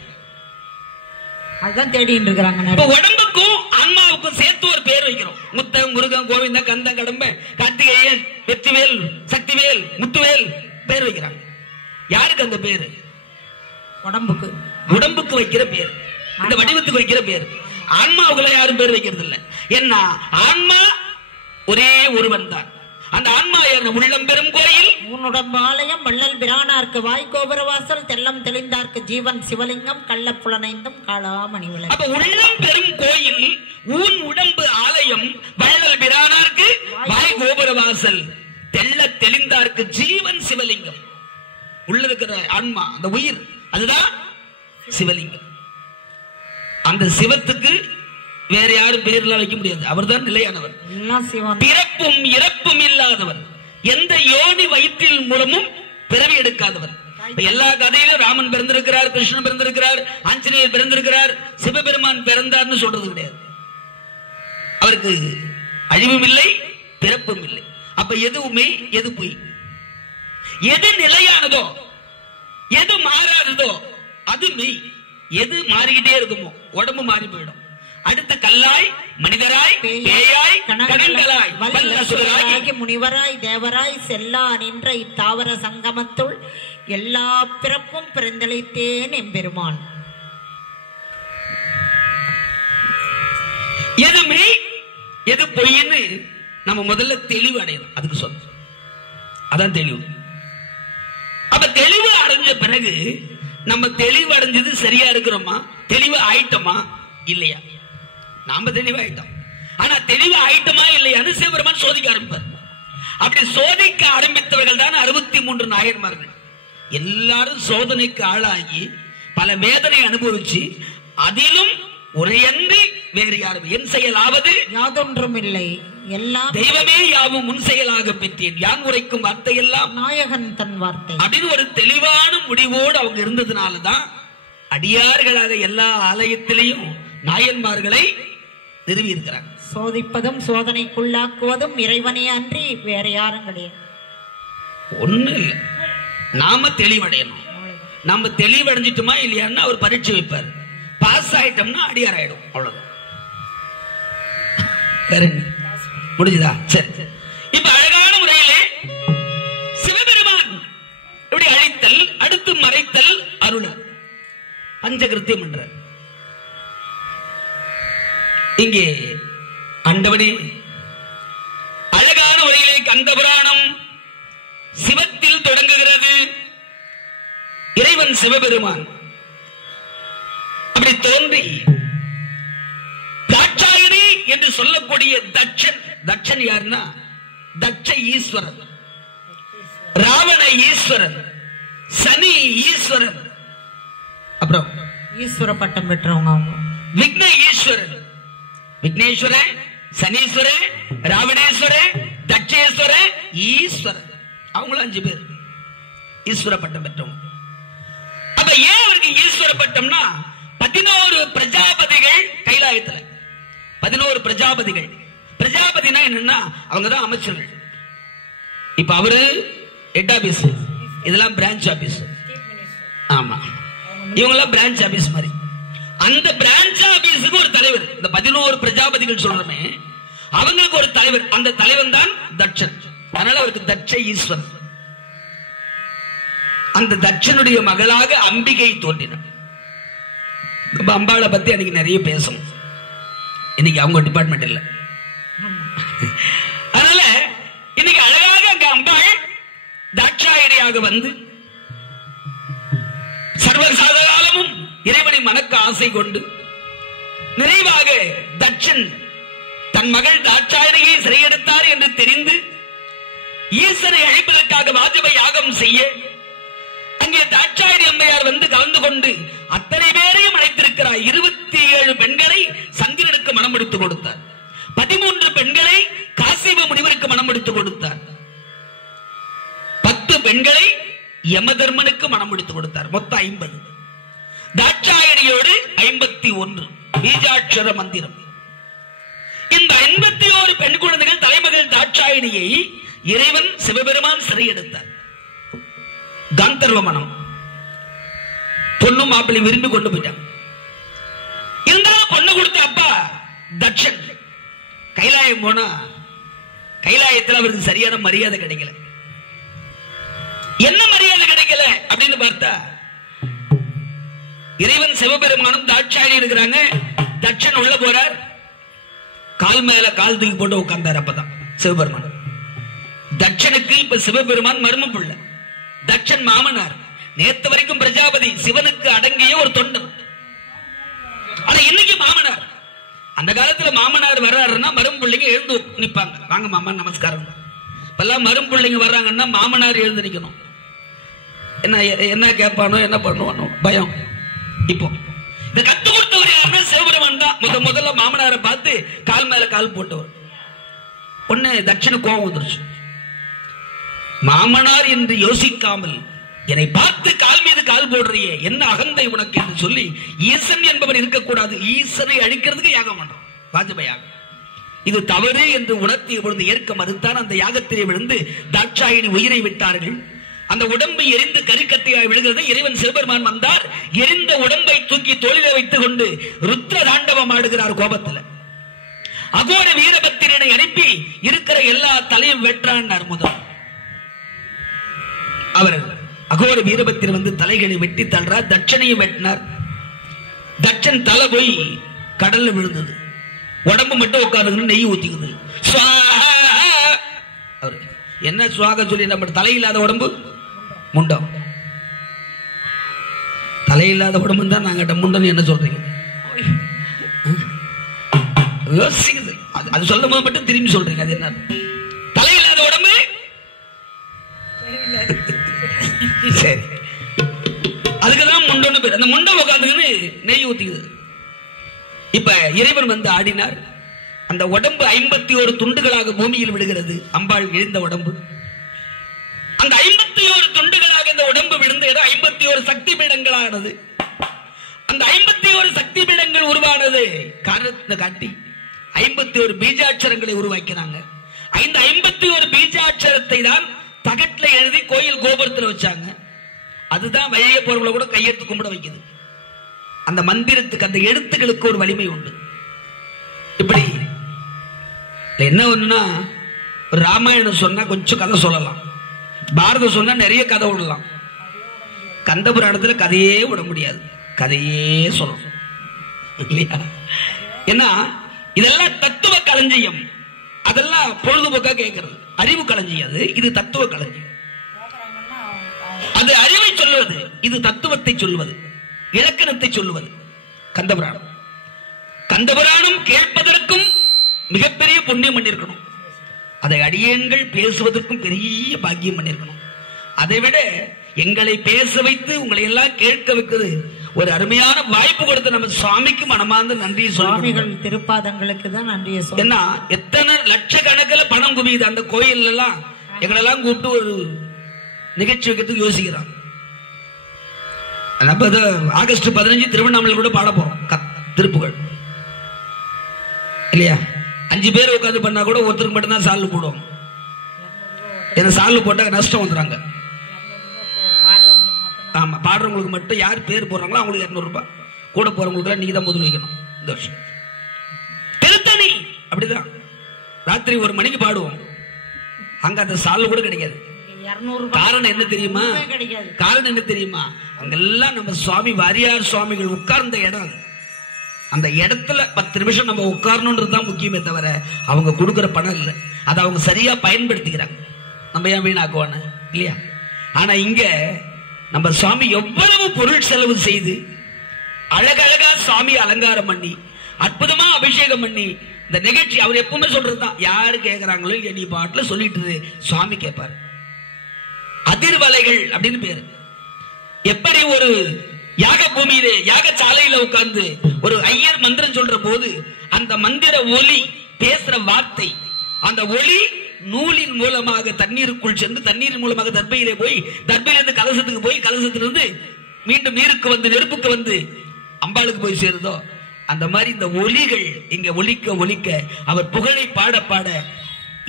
அதுதான் தேடிட்டு இருக்காங்க. உடம்புக்கும் ஆன்மாவுக்கும் சேர்த்து ஒரு பேர் வைக்கிறோம். முத்த, முருகன், கோவிந்த, கந்த, கடம்ப, கார்த்திகேயன், வெற்றிவேல், சக்திவேல், முத்துவேல் பேர் வைக்கிறாங்க. யாருக்கு அந்த பேரு? உடம்புக்கு. உடம்புக்கு வைக்கிற பேர், இந்த வடிவத்துக்கு வைக்கிற பேர். ஆன்மாவுக்குள்ள யாரும் பேர் வைக்கிறது இல்ல. என்ன? ஆன்மா ஒரே ஒருவன் தான். அந்த ஆன்மா உள்ளம் பெரும் கோயில், உன்னுடம்பு ஆலயம், வள்ளல் பிரானார்க்கு வாய்கோபுர வாசல், தெல்லம் தெளிந்தார்க்கு ஜீவன் சிவலிங்கம், கள்ள புலனைந்தும் காளாமணி விளக்கு. அப்ப உள்ளம் பெரும் கோயில், உன் உடம்பு ஆலயம், வள்ளல் பிரானார்க்கு வாய்கோபுர வாசல், தெல்ல தெளிந்தார்க்கு ஜீவன் சிவலிங்கம். உள்ள இருக்கிற ஆன்மா, அந்த உயிர், அதுதான் சிவலிங்கம். அந்த சிவத்துக்கு வேற யாரும் பேர்லாம் வைக்க முடியாது. அவர் தான் நிலையானவர், பிறப்பும் இறப்பும் இல்லாதவர், எந்த யோனி வயிற்றில் மூலமும் பிறவி எடுக்காதவர். எல்லா கதையிலும் ராமன் பிறந்திருக்கிறார், கிருஷ்ணன் பிறந்திருக்கிறார், ஆஞ்சநேயர் பிறந்திருக்கிறார், சிவபெருமான் பிறந்தார்னு சொல்றது கிடையாது. அவருக்கு அழிவும் இல்லை, பிறப்பும் இல்லை. அப்ப எதுவுமே எது பொய், எது நிலையானதோ எது மாறாததோ அது மெய். எது மாறிக்கிட்டே இருக்குமோ, உடம்பு மாறி போயிடும். அடுத்து கல்லாய், மனிதராய், பேயாய், கணங்களாய், வல்லசுரராகி, முனிவராய், தேவராய் செல்லா நின்ற இத்தாவர சங்கமத்துள் எல்லா பிறப்பும் பிறந்தளித்தேன் எம்பெருமான். எது மெய் எது பொய்ன்னு நம்ம முதல்ல தெளிவு அடையணும். அதுக்கு சொல்ல அதான் தெளிவு. அப்ப தெளிவு அடைஞ்ச பிறகு நம்ம தெளிவு அடைஞ்சது சரியா இருக்கிறோமா, தெளிவு ஆயிட்டோமா இல்லையா? நாம தெளிவாயிட்டோம். ஆனா தெளிவு ஆயிட்டோமா இல்லையான்னு சிவபெருமான் சோதிக்க ஆரம்பிப்பார். அப்படி சோதிக்க ஆரம்பித்தவர்கள் தான் 63 நாயன்மார்கள். எல்லாரும் சோதனைக்கு ஆளாகி பல வேதனை அனுபவிச்சு அதிலும் உரையன்றி வேறு யாரும் என் செயலாவது யாதொன்றும் இல்லை, எல்லாம் தெய்வமே யாவும் முன் செயலாக பெற்றேன், யான் உரைக்கும் வார்த்தை எல்லாம் நாயகன் தன் வார்த்தை அப்படின்னு ஒரு தெளிவான முடிவோடு அவங்க இருந்ததுனாலதான் அடியார்களாக எல்லா ஆலயத்திலையும் நாயன்மார்களை நிறுவி இருக்கிறாங்க. சோதிப்பதும் சோதனைக்குள்ளாக்குவதும் இறைவனே அன்றி வேற யாரும் கிடையாது. ஒண்ணு இல்ல, நாம தெளிவடையணும். நாம தெளிவடைஞ்சிட்டோமா இல்லையான்னு அவர் பரீட்சை வைப்பார். பாஸ் ஆயிட்டோம்னா அடியார் ஆயிடும். அவ்வளவுதான். முடிஞ்சுதா? சரி. இப்ப அழகான முறையிலே சிவபெருமான் இப்படி அழித்தல், அடுத்து மறைத்தல், அருள், பஞ்சகிருத்தியம் என்ற இங்கே ஆண்டவனே அழகான முறையிலே கந்த புராணம் சிவத்தில் தொடங்குகிறது. இறைவன் சிவபெருமான் அப்படி தோன்றி தாட்சாயணி என்று சொல்லக்கூடிய தட்சன். தட்சன் யாருன்னா தட்ச ஈஸ்வரன், ராவண ஈஸ்வரன், சனி ஈஸ்வரன், அப்புறம் ஈஸ்வர பட்டம் பெற்றவங்க அவங்க. விக்ன ஈஸ்வரன், விக்னேஸ்வரன், சனீஸ்வரன், ராவணேஸ்வரன், தட்சேஸ்வரன், ஈஸ்வரன். அவங்களும் 5 பேர் ஈஸ்வர பட்டம் பெற்றவங்க. அப்ப ஏன் அவருக்கு ஈஸ்வர பட்டம்னா 11 பிரஜாபதிகள் கைலாயத்துல 11 பிரஜாபதிகள். பிரஜாபதினா என்னன்னா அவங்கதான் அமைச்சர்கள். இப்ப அவரு ஹெட் ஆபீஸ், இதெல்லாம் பிரான்ச் ஆபீஸ். ஆமா, இவங்கெல்லாம் பிரான்ச் ஆபீஸ் மாதிரி. அந்த பிரான்ச் ஆபீஸுக்கு ஒரு தலைவர். இந்த 11 பிரஜாபதிகள் சொல்றமே அவங்களுக்கு ஒரு தலைவர். அந்த தலைவன் தான் தட்சன். அதனால அவருக்கு தட்ச ஈஸ்வரன். அந்த தட்சனுடைய மகளாக அம்பிகை தோன்றினார். அம்பாளை பத்தி அன்னைக்கு நிறைய பேசணும். இன்னைக்கு அவங்க டிபார்ட்மெண்ட் இல்ல. அதனால இன்னைக்கு அழகாக அங்க அம்பாள் தாட்சாயணியாக வந்து சர்வசாதாரணமும் இறைவனை மணக்க ஆசை கொண்டு நிறைவாக தட்சன் தன் மகள் தாட்சாயணியை சிறையெடுத்தார் என்று தெரிந்து ஈசனை அழைப்பதற்காக வாஜப யாகம் செய்ய அங்கே தாட்சாயணி அம்மையார் வந்து கலந்து கொண்டு அத்தனை பேரையும் அழைத்திருக்கிறார். 27 பெண்களை சந்திரனுக்கு மனம் எடுத்துக் கொடுத்தார். 13 பெண்களை காசிப முனிவருக்கு மனம் எடுத்துக் கொடுத்தார். 10 பெண்களை யமதர்மனுக்கு மனம் எடுத்துக் கொடுத்தார். மொத்தம் 50. தாட்சாயணியோடு 51 பீஜாட்சர மந்திரம். இந்த 51 பெண் குழந்தைகள் தலைமகள் தாட்சாயணியை இறைவன் சிவபெருமான் சிறையெடுத்தார். காந்தர்வ மனம். பொண்ணு மாப்பிள்ளை விரும்பி கொண்டு போயிட்டாங்க. இருந்தாலும் பொண்ணு கொடுத்த அப்பா தட்சன் கைலாயம் போனா கைலாயத்தில் அவருக்கு சரியான மரியாதை கிடைக்கல. என்ன மரியாதை கிடைக்கல அப்படின்னு பார்த்தா இறைவன் சிவபெருமானும் தாட்சாயணி இருக்கிறாங்க. தட்சன் உள்ள போறார். கால் மேல கால் தூக்கி போட்டு உட்கார்ந்தார். அப்பதான் சிவபெருமான். தட்சனுக்கு இப்ப சிவபெருமான் மரும பிள்ளை. தட்சன் மாமனார். நேத்து வரைக்கும் பிரஜாபதி, சிவனுக்கு அடங்கிய ஒரு தொண்டன். ஆனா இன்னைக்கு மாமனார். அந்த காலத்துல மாமனார் வர்றாருன்னா மரும் பிள்ளைங்க எழுந்து நிப்பாங்க. வாங்க மாமா நமஸ்காரம். இப்பெல்லாம் மரும் பிள்ளைங்க வர்றாங்கன்னா மாமனார் எழுந்து நிக்கணும். என்ன கேட்பானோ என்ன பண்ணுவானோ பயம். இப்போ இந்த கத்து கொடுத்தவர் யாருன்னா சிவபெருமான் தான். முதல்ல மாமனாரை பார்த்து கால் மேல கால் போட்டவர். ஒண்ணு தட்சண கோபம் வந்துருச்சு. மாமனார் என்று யோசிக்காமல் என்னை பார்த்து கால் மீது கால் போடுறியே, என்ன அகந்தை உனக்கு என்று சொல்லி ஈசன் என்பவர் இருக்கக்கூடாது, ஈசனை அழிக்கிறதுக்கு யாகம் பண்றோம், வாஜப யாகம். இது தவறு என்று உணர்த்திய பொழுது ஏற்க மறுத்தான். அந்த யாகத்திலே விழுந்து தாட்சாயணி உயிரை விட்டார்கள். அந்த உடம்பு எரிந்து கரிக்கத்தையாய் விழுகிறது. இறைவன் சிவபெருமான் வந்தார். எரிந்த உடம்பை தூக்கி தோளிலே வைத்துக் கொண்டு ருத்ர தாண்டவம் ஆடுகிறார் கோபத்தில். அகோர வீரபத்திரனை அனுப்பி இருக்கிற எல்லா தலையும் வெற்றான் முதல். அவர் அகோர வீரபத்திரன் வந்து தலைகளை வெட்டி தள்ளார். தட்சணையும் வெட்டினார். தட்சன் தலை போய் கடல்ல விழுந்தது. உடம்பு மட்டும் உட்கார்ந்து நெய் ஊத்திக்குது. என்ன சுவாக சொல்லி நம்ம தலையில்லாத உடம்பு முண்டம். தலையில்லாத உடம்பு தான் நாங்க முண்டம் என்ன சொல்றீங்க? யோசிக்குது. அது சொல்லும் போது மட்டும் திரும்பி சொல்றீங்க. அது என்ன தலையில்லாத உடம்பு? சரி, அதுக்குதான் முண்டம்னு பேர். அந்த முண்டம் உட்காந்துன்னு நெய் ஊத்திக்குது. இப்ப இறைவன் வந்து ஆடினார். அந்த உடம்பு 51 துண்டுகளாக பூமியில் விடுகிறது. அம்பாள் எழுந்த உடம்பு அந்த 51 துண்டுகளாக இந்த உடம்பு விழுந்த இடம் 51 சக்தி பீடங்களானது. அந்த 51 சக்தி பீடங்கள் உருவானது காரணத்தை காட்டி 51 பீஜாட்சரங்களை உருவாக்கினாங்க. இந்த 51 பீஜாட்சரத்தை தான் தகட்டில் எழுதி கோயில் கோபுரத்தில் வச்சாங்க. அதுதான் வழியே போறவங்களை கூட கையெடுத்து கும்பிட வைக்குது. அந்த மந்திரத்துக்கு, அந்த எழுத்துக்களுக்கு ஒரு வலிமை உண்டு. இப்படி என்ன ஒண்ணுன்னா, ராமாயணம் சொன்னா கொஞ்சம் கதை சொல்லலாம், பாரதம் சொன்னா நிறைய கதை விடலாம். கந்த புராணத்துல கதையே விட முடியாது, கதையே சொல்லணும் இல்லையா? ஏன்னா இதெல்லாம் தத்துவ களஞ்சியம். அதெல்லாம் பொழுதுபோக்கா கேட்கறது அறிவு களஞ்சியம். அது இது தத்துவ களஞ்சியம். அது அறிவை சொல்லுவது, இது தத்துவத்தை சொல்லுவது, இலக்கணத்தை சொல்லுவது. கந்தபுராணம் கந்தபுராணம் கேட்பதற்கும் மிகப்பெரிய புண்ணியம் பண்ணிருக்கணும். அதை அடியேன்கள் பேசுவதற்கும் பெரிய பாக்கியம் பண்ணிருக்கணும். அதை விட எங்களை பேச வைத்து உங்களை எல்லாம் கேட்க வைக்கிறது ஒரு அருமையான வாய்ப்பு கொடுத்த நம்ம சுவாமிக்கு மனமார்ந்த நன்றியை சுவாமிகள் திருப்பாதங்களுக்கு தான் நன்றியை சொல்ல. ஏன்னா எத்தனை லட்சக்கணக்கில் பணம் குவியுது. அந்த கோயில் எல்லாம் எங்களெல்லாம் கூப்பிட்டு ஒரு நிகழ்ச்சி வைக்கிறதுக்கு யோசிக்கிறான். ஆகஸ்ட் 15 திருவண்ணாமலை கூட பாட போறோம் திருப்புகள் இல்லையா? 5 பேர் உட்காந்து பண்ணா கூட ஒருத்தருக்கு மட்டும்தான் சால்வு போடுவோம். ஏன்னா சால்வு போட்டா நஷ்டம் வந்துறாங்க. ஆமா, பாடுறவங்களுக்கு மட்டும் யார் பேர் போடுறாங்களோ அவங்களுக்கு 200 ரூபாய், கூட போறவங்களுக்கு நீங்க தான் முதல் வைக்கணும். இந்த வருஷம் திருத்தணி அப்படிதான் ராத்திரி 1 மணிக்கு பாடுவோம். அங்க அந்த சால்வு கூட கிடைக்காது. காரணம் என்ன தெரியுமா? காரணம் என்ன தெரியுமா? அங்கெல்லாம் நம்ம சுவாமி வாரியார் சுவாமிகள் உட்கார்ந்த இடம். அந்த இடத்துல 10 நிமிஷம் நம்ம உட்காரணும்ன்றதுதான் முக்கியமே தவிர அவங்க கொடுக்கிற பணம் இல்லை. அதை அவங்க சரியா பயன்படுத்திக்கிறாங்க. நம்ம ஏன் வீணாக்குவான இல்லையா? ஆனா இங்க நம்ம சுவாமி எவ்வளவு பொருள் செலவு செய்து அழகழகா சுவாமி அலங்காரம் பண்ணி அற்புதமா அபிஷேகம் பண்ணி இந்த நிகழ்ச்சி அவர் எப்பவுமே சொல்றதுதான். யாரு கேட்கிறாங்களோ இல்லையா, நீ பாட்டுல சொல்லிட்டு சுவாமி கேட்பாரு. அதிர்வலைகள் அப்படின்னு பேரு. எப்படி ஒரு யாக பூமியிலே யாக சாலையில உட்கார்ந்து ஒரு ஐயர் மந்திரம் சொல்ற போது அந்த மந்திர ஒலி, பேசுற வார்த்தை, அந்த ஒலி நூலின் மூலமாக தண்ணீருக்குள் சென்று தண்ணீரின் மூலமாக தர்பையிலே போய் தர்பையிலிருந்து கலசத்துக்கு போய் கலசத்திலிருந்து மீண்டும் நீருக்கு வந்து நெருப்புக்கு வந்து அம்பாளுக்கு போய் சேருதோ அந்த மாதிரி இந்த ஒலிகள் இங்க ஒலிக்க ஒலிக்க அவர் புகழை பாட பாட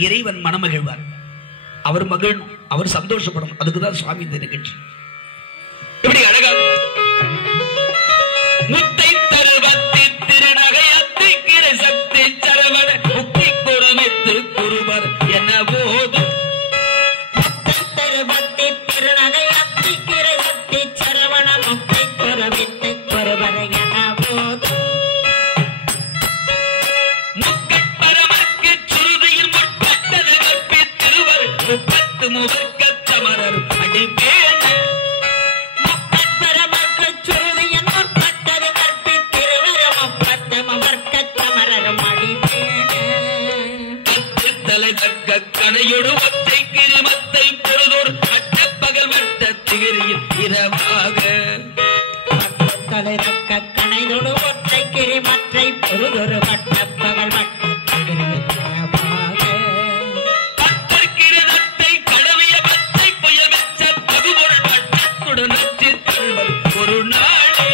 இறைவன் மனமகிழ்வார். அவர் மகிழும், அவர் சந்தோஷப்படும். அதுக்குதான் சுவாமி இந்த நிகழ்ச்சி இப்படி அழகா முத்தை தருவத்தி திருநகையத்தி கிரை சக்தி சரவண முக்தி குருவித்து குருவர் என போது முத்தை தருவத்தி திருநகையத்தி கிரை சக்தி சரவண முக்தி குருவித்து குருவர் என போது முக்கட்பரமர்க்கு சுருதியில் முற்பட்டது கற்பி திருவர் 30 முவர்க்க தமரர் அடிப்பேன கனையொடு ஒற்றை கிருமத்தை பொழுதோர் அட்ட பகல் வட்ட திகிரியில் இரவாக தலைக்க கனையொடு ஒற்றை கிருமத்தை பொழுதொரு வட்ட பகல் வட்ட திகிரியில் இரவாக பத்தற்கிரத்தை கடவிய பத்தை புயல் வெச்ச பகுபொருள் வட்டத்துடன் ஒரு நாளே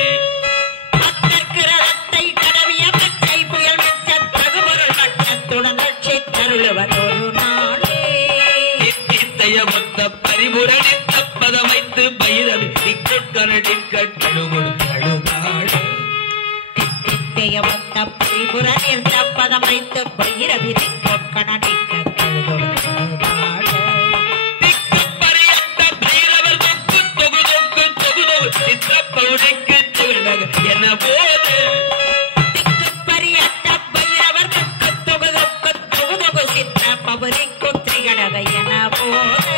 பத்தற்கிரத்தை கடவிய பத்தை புயல் வெச்ச பகுபொருள் வட்டத்துடன் தருளுவர் ஒரு நாளே. பரிபுரணித்த பதமைத்து பைரவி திக்கொட்கனடிக்கழுகுழுதாள் தித்தையவத்த பரிபுரணித்த பதமைத்து பைரவி திக்கொட்கனடிக்கழுகுழுதாள் திக்கப்பரியத்த பைரவர் தொக்கு தொகு தொக்கு தொகு தொகு சித்திரப்பவுடைக்கு திகழக என போது திக்கப்பரியத்த பைரவர் தொக்கு தொகு தொக்கு தொகு தொகு சித்திரப்பவுடைக்கு திகழக என போது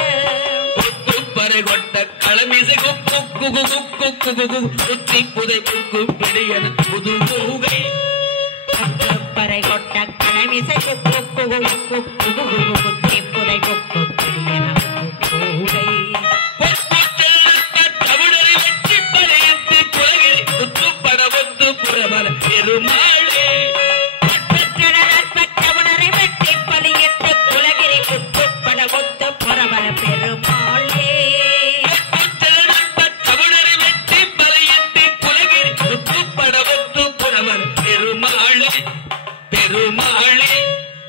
பறை கொட்ட களமிசை குக்கு குகு குக்கு குகு குத்தி புதை குக்கு பிடியன புது பூகை பறை கொட்ட களமிசை குக்கு குகு குக்கு குகு குத்தி புதை குக்கு பிடியன பூகை தமிழரை வெற்றி பறையிட்டு குலகிரி குத்துப்பட ஒத்து புறவர பெருமாளே பற்றவனரை வெட்டி பலியிட்டு குலகிரி குத்துப்பட ஒத்து புறவர பெருமாளே தமிழரை வெற்றி பறையிட்டு குலகிரி குத்துப்பட ஒத்து புறவர பெருமாளே பெருமாளே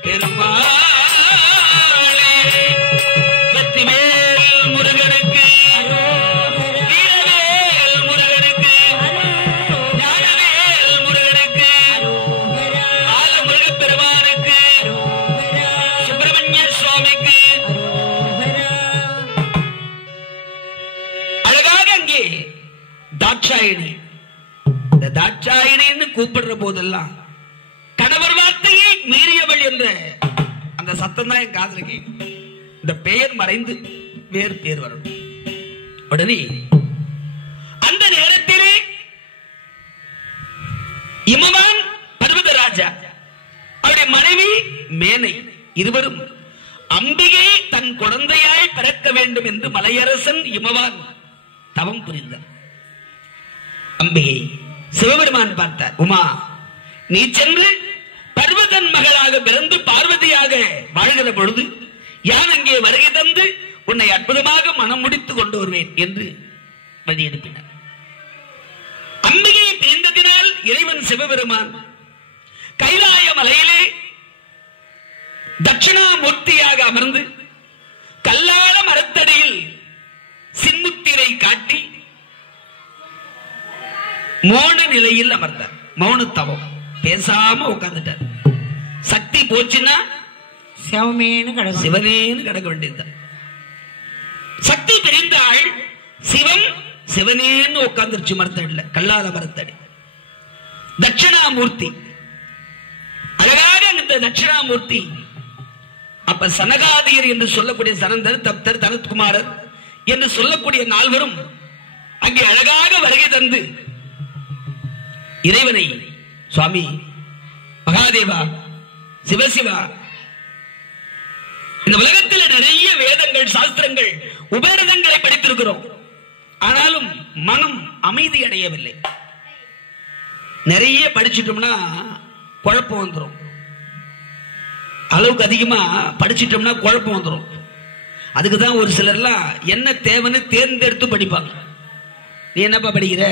பெருமாளே வெற்றிவேல் முருகனுக்கு வீரவேல் முருகனுக்கு ஞானவேல் முருகனுக்கு ஆலமுருகப் பெருமானுக்கு சுப்பிரமணிய சுவாமிக்கு அழகாக அங்கே தாட்சாயினி இந்த தாட்சாயினின்னு கூப்பிடுற போதெல்லாம் கணவர் வார்த்தையை மீறியவள் என்ற அந்த சத்தம் தான் என் காதுல கேட்கும். இந்த பெயர் மறைந்து வேறு பேர் வரணும். உடனே அந்த நேரத்திலே இமவான் பர்வதராஜா அவருடைய மனைவி மேனை இருவரும் அம்பிகை தன் குழந்தையாய் பிறக்க வேண்டும் என்று மலையரசன் இமவான் தவம் புரிந்தார். அம்பிகை சிவபெருமான் பார்த்தார். உமா, நீ சென்று பர்வதன் மகளாக பிறந்து பார்வதியாக வாழ்கிற பொழுது யான் அங்கே வருகை தந்து உன்னை அற்புதமாக மனம் முடித்துக் கொண்டு வருவேன் என்று வழி அனுப்பினார். அம்பிகையை பிரிந்ததினால் இறைவன் சிவபெருமான் கைலாய மலையிலே தட்சிணாமூர்த்தியாக அமர்ந்து கல்லால மரத்தடியில் சின்முத்திரை காட்டி மௌன நிலையில் அமர்ந்தார். மௌன தவம், பேசாம உட்கார்ந்துட்டார். சக்தி போச்சுன்னா சிவமேனு கடவுள் சிவனேன்னு கிடக்க வேண்டியது. சக்தி பிரிந்தாள். சிவம் சிவனேன்னு உட்கார்ந்துருச்சு மரத்தடியில, கல்லால மரத்தடி. தட்சிணாமூர்த்தி அழகாக இந்த தட்சிணாமூர்த்தி அப்ப சனகாதியர் என்று சொல்லக்கூடிய சனந்தர், தப்தர், தனத்குமாரர் என்று சொல்லக்கூடிய நால்வரும் அங்கே அழகாக வருகை தந்து இறைவனை, சுவாமி மகாதேவா, சிவசிவா, இந்த உலகத்தில் நிறைய வேதங்கள், சாஸ்திரங்கள், உபநிடதங்களை படித்திருக்கிறோம். ஆனாலும் மனம் அமைதி அடையவில்லை. நிறைய படிச்சிட்டோம்னா குழப்பம் வந்துடும். அளவுக்கு அதிகமா படிச்சிட்டோம்னா குழப்பம் வந்துடும். அதுக்குதான் ஒரு சிலர்லாம் என்ன தேவைன்னு தேர்ந்தெடுத்து படிப்பாங்க. நீ என்னப்பா படிக்கிற,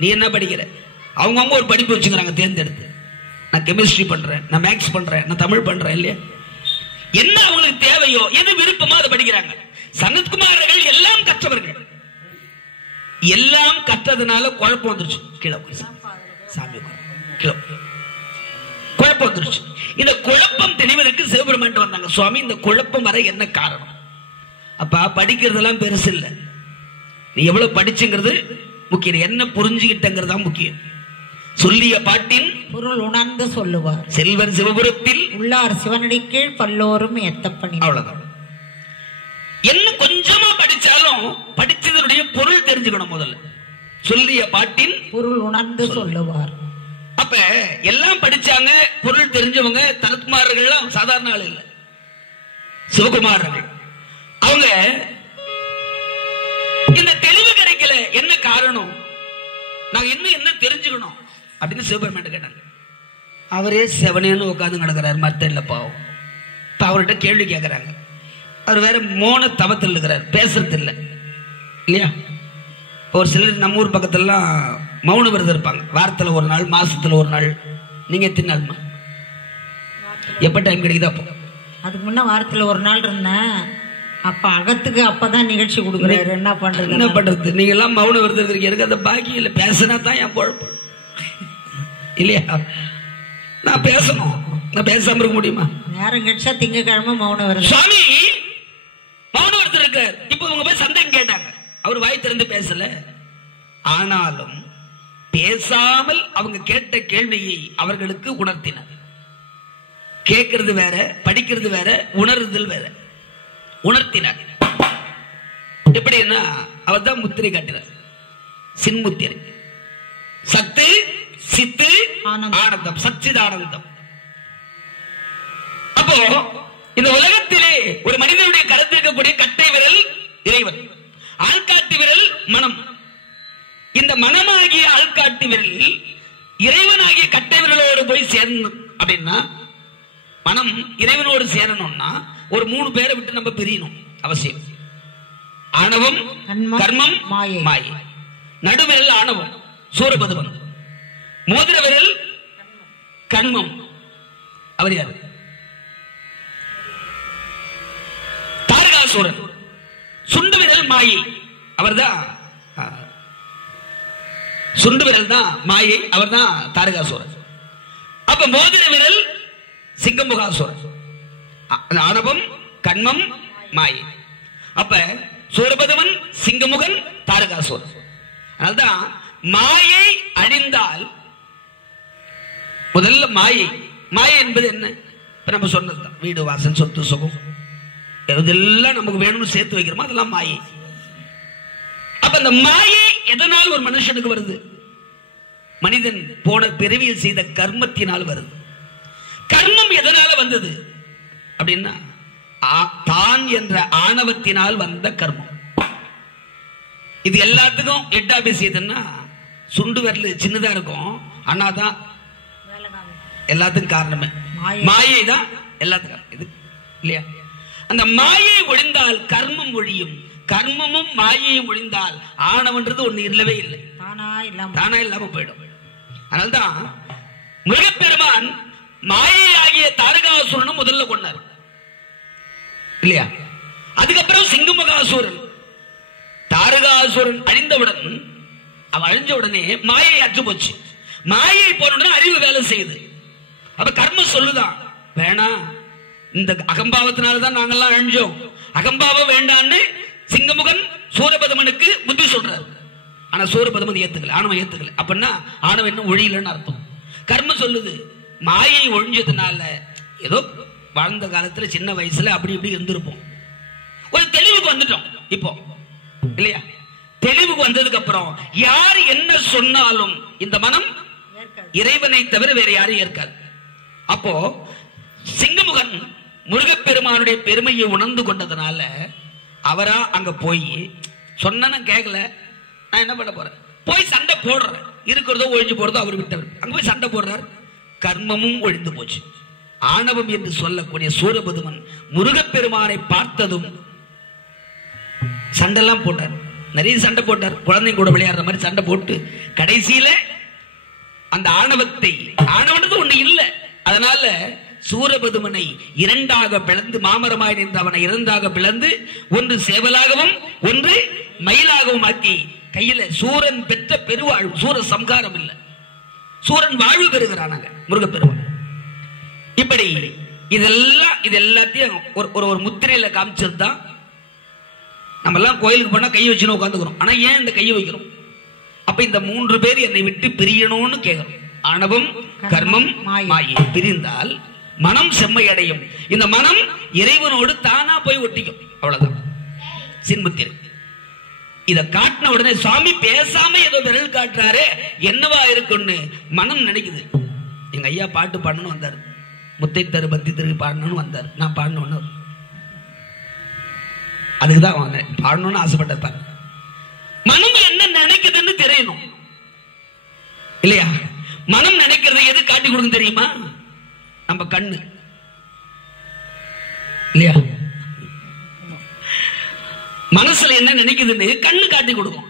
நீ என்ன படிக்கிற, அவங்கவுங்க ஒரு படிப்பு வச்சுக்கிறாங்க தேர்ந்தெடுத்து. நான் கெமிஸ்ட்ரி பண்றேன், நான் மேக்ஸ் பண்றேன், நான் தமிழ் பண்றேன் இல்லையா, என்ன அவங்களுக்கு தேவையோ எது விருப்பமோ அதை படிக்கிறாங்க. சனத்குமாரர்கள் எல்லாம் கற்றவர்கள். எல்லாம் கற்றதுனால குழப்பம் வந்துருச்சு. கீழே சாமி கீழே குழப்பம் வந்துருச்சு. இந்த குழப்பம் தெளிவதற்கு சிவபெருமான் வந்தாங்க. சுவாமி, இந்த குழப்பம் வர என்ன காரணம்? அப்பா, படிக்கிறதெல்லாம் பெருசு இல்ல, நீ எவ்வளவு படிச்சுங்கிறது முக்கியம், என்ன புரிஞ்சுக்கிட்டங்கிறதா முக்கியம். சொல்லிய பாட்டின் பொருள் உணர்ந்து சொல்லுவார். செல்வர் சிவபுரத்தில் உள்ளார் சிவனடி கீழ் பல்லோரும் எத்தப்பணி. அவ்வளவுதான். என்ன கொஞ்சமா படிச்சாலும் படிச்சதனுடைய பொருள் தெரிஞ்சுக்கணும். முதல்ல சொல்லிய பாட்டின் பொருள் உணர்ந்து சொல்லுவார். அப்ப எல்லாம் படிச்சாங்க, பொருள் தெரிஞ்சவங்க. தனத்குமாரர்கள் சாதாரண ஆள் இல்ல, சிவகுமாரர்கள். அவங்க இந்த தெளிவு கிடைக்கல, என்ன காரணம், நாங்க இன்னும் என்ன தெரிஞ்சுக்கணும் அப்படின்னு சிவபெருமான் கேட்டாங்க. அவரே செவனேன்னு உட்காந்து கிடக்கிறாரு மரத்தடியில, பாவம். இப்ப அவர்கிட்ட கேள்வி கேட்கிறாங்க. அவர் வேற மோன தவத்தில் இருக்கிறார், பேசுறது இல்லை இல்லையா. ஒரு சிலர் நம்ம ஊர் பக்கத்துலாம் மௌன விரதம் இருப்பாங்க. வாரத்தில் ஒரு நாள், மாசத்துல ஒரு நாள். நீங்க எத்தனை நாள்மா, எப்ப டைம் கிடைக்குதா? அப்போ அதுக்கு முன்ன வாரத்துல ஒரு நாள் இருந்தேன். அப்ப அகத்துக்கு அப்பதான் நிகழ்ச்சி கொடுக்குறாரு. என்ன பண்றது? நீங்க எல்லாம் மௌன விரதம் எனக்கு அந்த பாக்கி இல்ல. பேசினா தான் என் பொழப்பு இல்லையா? நான் பேசணும். நான் பேசாம இருக்க முடியுமா? நேரம் கிடைச்சா திங்கக்கிழமை மௌன விரதம். சுவாமி மௌன விரதம் இருக்கார். இப்ப உங்க போய் சந்தேகம் கேட்டாங்க. அவர் வாய் திறந்து பேசல. ஆனாலும் பேசாமல் அவங்க கேட்ட கேள்வியை அவர்களுக்கு உணர்த்தினார். கேட்கறது வேற, படிக்கிறது வேற, உணர்தல் வேற. உணர்த்தினார். எப்படின்னா அவர் தான் முத்திரை காட்டினார். சின்முத்திரை. சத்து சித்து ஆனந்தம், சச்சிதானந்தம். அப்போ இந்த உலகத்திலே ஒரு மனிதனுடைய கருத்தில் இருக்கக்கூடிய கட்டை விரல் இறைவன், ஆள்காட்டி விரல் மனம். இந்த மனமாகிய ஆள்காட்டி விரல் இறைவனாகிய கட்டை விரலோடு போய் சேரணும். அப்படின்னா மனம் இறைவனோடு சேரணும்னா ஒரு 3 பேரை விட்டு நம்ம பிரியணும் அவசியம். ஆணவம், கர்மம், மாயை. நடுவிரல் ஆணவம், சூரபதுமன். மோதிர விரல் கர்மம். அவர் யாரு? தாரகாசூரன். சுண்டு விரல் மாயை. அவர்தான் சுண்டு விரல் தான் மாயை. அவர் தான் தாரகாசூரன். அப்ப மோதிர விரல் சிங்கமுகாசுரன். ஆணவம், கண்மம், மாயை. அப்ப சூரபதுமன், சிங்கமுகன், தாரகாசுரன். அதனால்தான் மாயை அழிந்தால் முதல்ல மாயை. மாயை என்பது என்ன? இப்ப நம்ம சொன்னதுதான். வீடு வாசல் சொத்து சுகம் இதெல்லாம் நமக்கு வேணும்னு சேர்த்து வைக்கிறோமோ அதெல்லாம் மாயை. அப்ப அந்த மாயை எதனால் ஒரு மனுஷனுக்கு வருது? மனிதன் போன பிறவியில் செய்த கர்மத்தினால் வருது. கர்மம் எதனால வந்தது அப்படின்னா தான் என்ற ஆணவத்தினால் வந்த கர்மம். இது எல்லாத்துக்கும் எட்டாபேசி எதுன்னா சுண்டு விரல் சின்னதா இருக்கும். ஆனா தான் எல்லாத்துக்கும் காரணமே மாயை தான். எல்லாத்துக்கும் இது இல்லையா? அந்த மாயை ஒழிந்தால் கர்மம் ஒழியும். கர்மமும் மாயையும் ஒழிந்தால் ஆணவன்றது ஒண்ணு இல்லவே இல்லை. தானா இல்லாம போயிடும். அதனால்தான் முருகப்பெருமான் மாயை ஆகிய தாரகாசுரனும் முதல்ல கொண்டார் இல்லையா? அதுக்கப்புறம் சிங்கமுகாசுரன். தாரகாசுரன் அழிந்தவுடன், அவன் அழிஞ்ச உடனே மாயை அற்று போச்சு. மாயை போன உடனே அறிவு வேலை செய்யுது. அப்ப கர்மம் சொல்லுதான், வேணாம், இந்த அகம்பாவத்தினாலதான் நாங்கெல்லாம் அழிஞ்சோம், அகம்பாவம் வேண்டான்னு சிங்கமுகன் சூரபதமனுக்கு புத்தி சொல்றாரு. ஆனா சூரபதமன் ஏத்துக்கல, ஆணவம் ஏத்துக்கல. அப்படின்னா ஆணவம் இன்னும் ஒழியலன்னு அர்த்தம். கர்மம் சொல்லுது மாயை ஒழிஞ்சதுனால ஏதோ வாழ்ந்த காலத்துல சின்ன வயசுல அப்படி இப்படி இருந்திருப்போம், ஒரு தெளிவுக்கு வந்துட்டோம் இப்போ இல்லையா? தெளிவுக்கு வந்ததுக்கு அப்புறம் யார் என்ன சொன்னாலும் இந்த மனம் இறைவனை தவிர வேற யாரையும் ஏற்காது. அப்போ சிங்கமுகன் முருகப்பெருமானுடைய பெருமையை உணர்ந்து கொண்டதுனால அவரா அங்க போய் சொன்ன கேட்கல, நான் என்ன பண்ண போறேன், போய் சண்டை போடுறேன், இருக்கிறதோ ஒழிஞ்சு போறதோ அவர் விட்டவர். அங்க போய் சண்டை போடுறார், கர்மமும் ஒழிந்து போச்சு. ஆணவம் என்று சொல்லக்கூடிய சூரபதுமன் முருகப்பெருமானை பார்த்ததும் சண்டெல்லாம் போட்டார், நிறைய சண்டை போட்டார், குழந்தைங்க கூட விளையாடுற மாதிரி சண்டை போட்டு கடைசியில அந்த ஆணவத்தை, ஆணவனது ஒண்ணு இல்லை, அதனால சூரபதுமனை இரண்டாக பிளந்து, மாமரமாய் நின்று அவனை இரண்டாக பிளந்து ஒன்று சேவலாகவும் ஒன்று மயிலாகவும் ஆக்கி கையில சூரன் பெற்ற பெருவாழ்வு, சூர சம்காரம் இல்லை, சூரன் வாழ்வு பெறுகிறானாங்க முருகப்பெருமான். இப்படி இது எல்லாத்தையும் ஒரு முத்திரையில காமிச்சிருந்தா நம்ம எல்லாம் கோயிலுக்கு போனா கை வச்சுன்னு உட்காந்துக்கிறோம். ஆனா ஏன் இந்த கையை வைக்கிறோம்? அப்ப இந்த 3 பேர் என்னை விட்டு பிரியணும்னு கேட்கிறோம். ஆணவம், கர்மம், மாயை பிரிந்தால் மனம் செம்மையடையும். இந்த மனம் இறைவனோடு தானா போய் ஒட்டிக்கும். அவ்வளவுதான் சின்முத்திரை. இத காட்டின உடனே சுவாமி பேசாம ஏதோ விரல் காட்டுறாரு, என்னவா இருக்குன்னு மனம் நினைக்குது. எங்க ஐயா பாட்டு பாடணும்னு வந்தாரு, முத்தை தரு பத்தி திரு பாடணும்னு வந்தார். நான் பாடணும்னு அதுக்குதான் வந்தேன், பாடணும்னு ஆசைப்பட்டார். மனம் என்ன நினைக்குதுன்னு தெரியணும் இல்லையா? மனம் நினைக்கிறத எது காட்டி கொடுக்கும் தெரியுமா? நம்ம கண்ணு இல்லையா? மனசுல என்ன நினைக்குதுன்னு கண்ணு காட்டி கொடுக்கும்.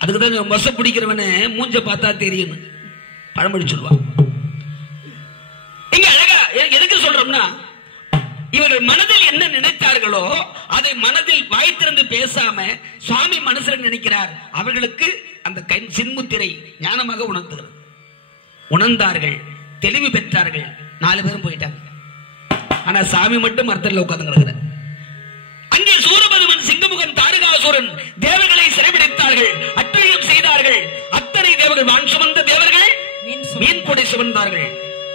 அதுக்குதான் மொச பிடிக்கிறவன மூஞ்ச பார்த்தா தெரியும் பழமொழி சொல்லுவான். இங்க அழகா எதுக்கு சொல்றோம்னா, இவங்க அவர்கள் மனதில் என்ன நினைத்தார்களோ அதை மனதில் வாய் திறந்து பேசாம சுவாமி மனசுல நினைக்கிறார். அவர்களுக்கு அந்த சின்முத்திரை ஞானமாக உணர்த்துகிறது. உணர்ந்தார்கள், தெளிவு பெற்றார்கள். 4 பேரும் போயிட்டாங்க. ஆனா சாமி மட்டும் மரத்தில் உட்கார்ந்து கிடக்கிறார். அங்கே சூரபதுமன், சிங்கமுகன், தாரகாசுரன் தேவர்களை சிறைபிடித்தார்கள், அட்டழியம் செய்தார்கள். அத்தனை தேவர்கள், வான் சுமந்த தேவர்கள் மீன் கொடை சுமந்தார்கள்.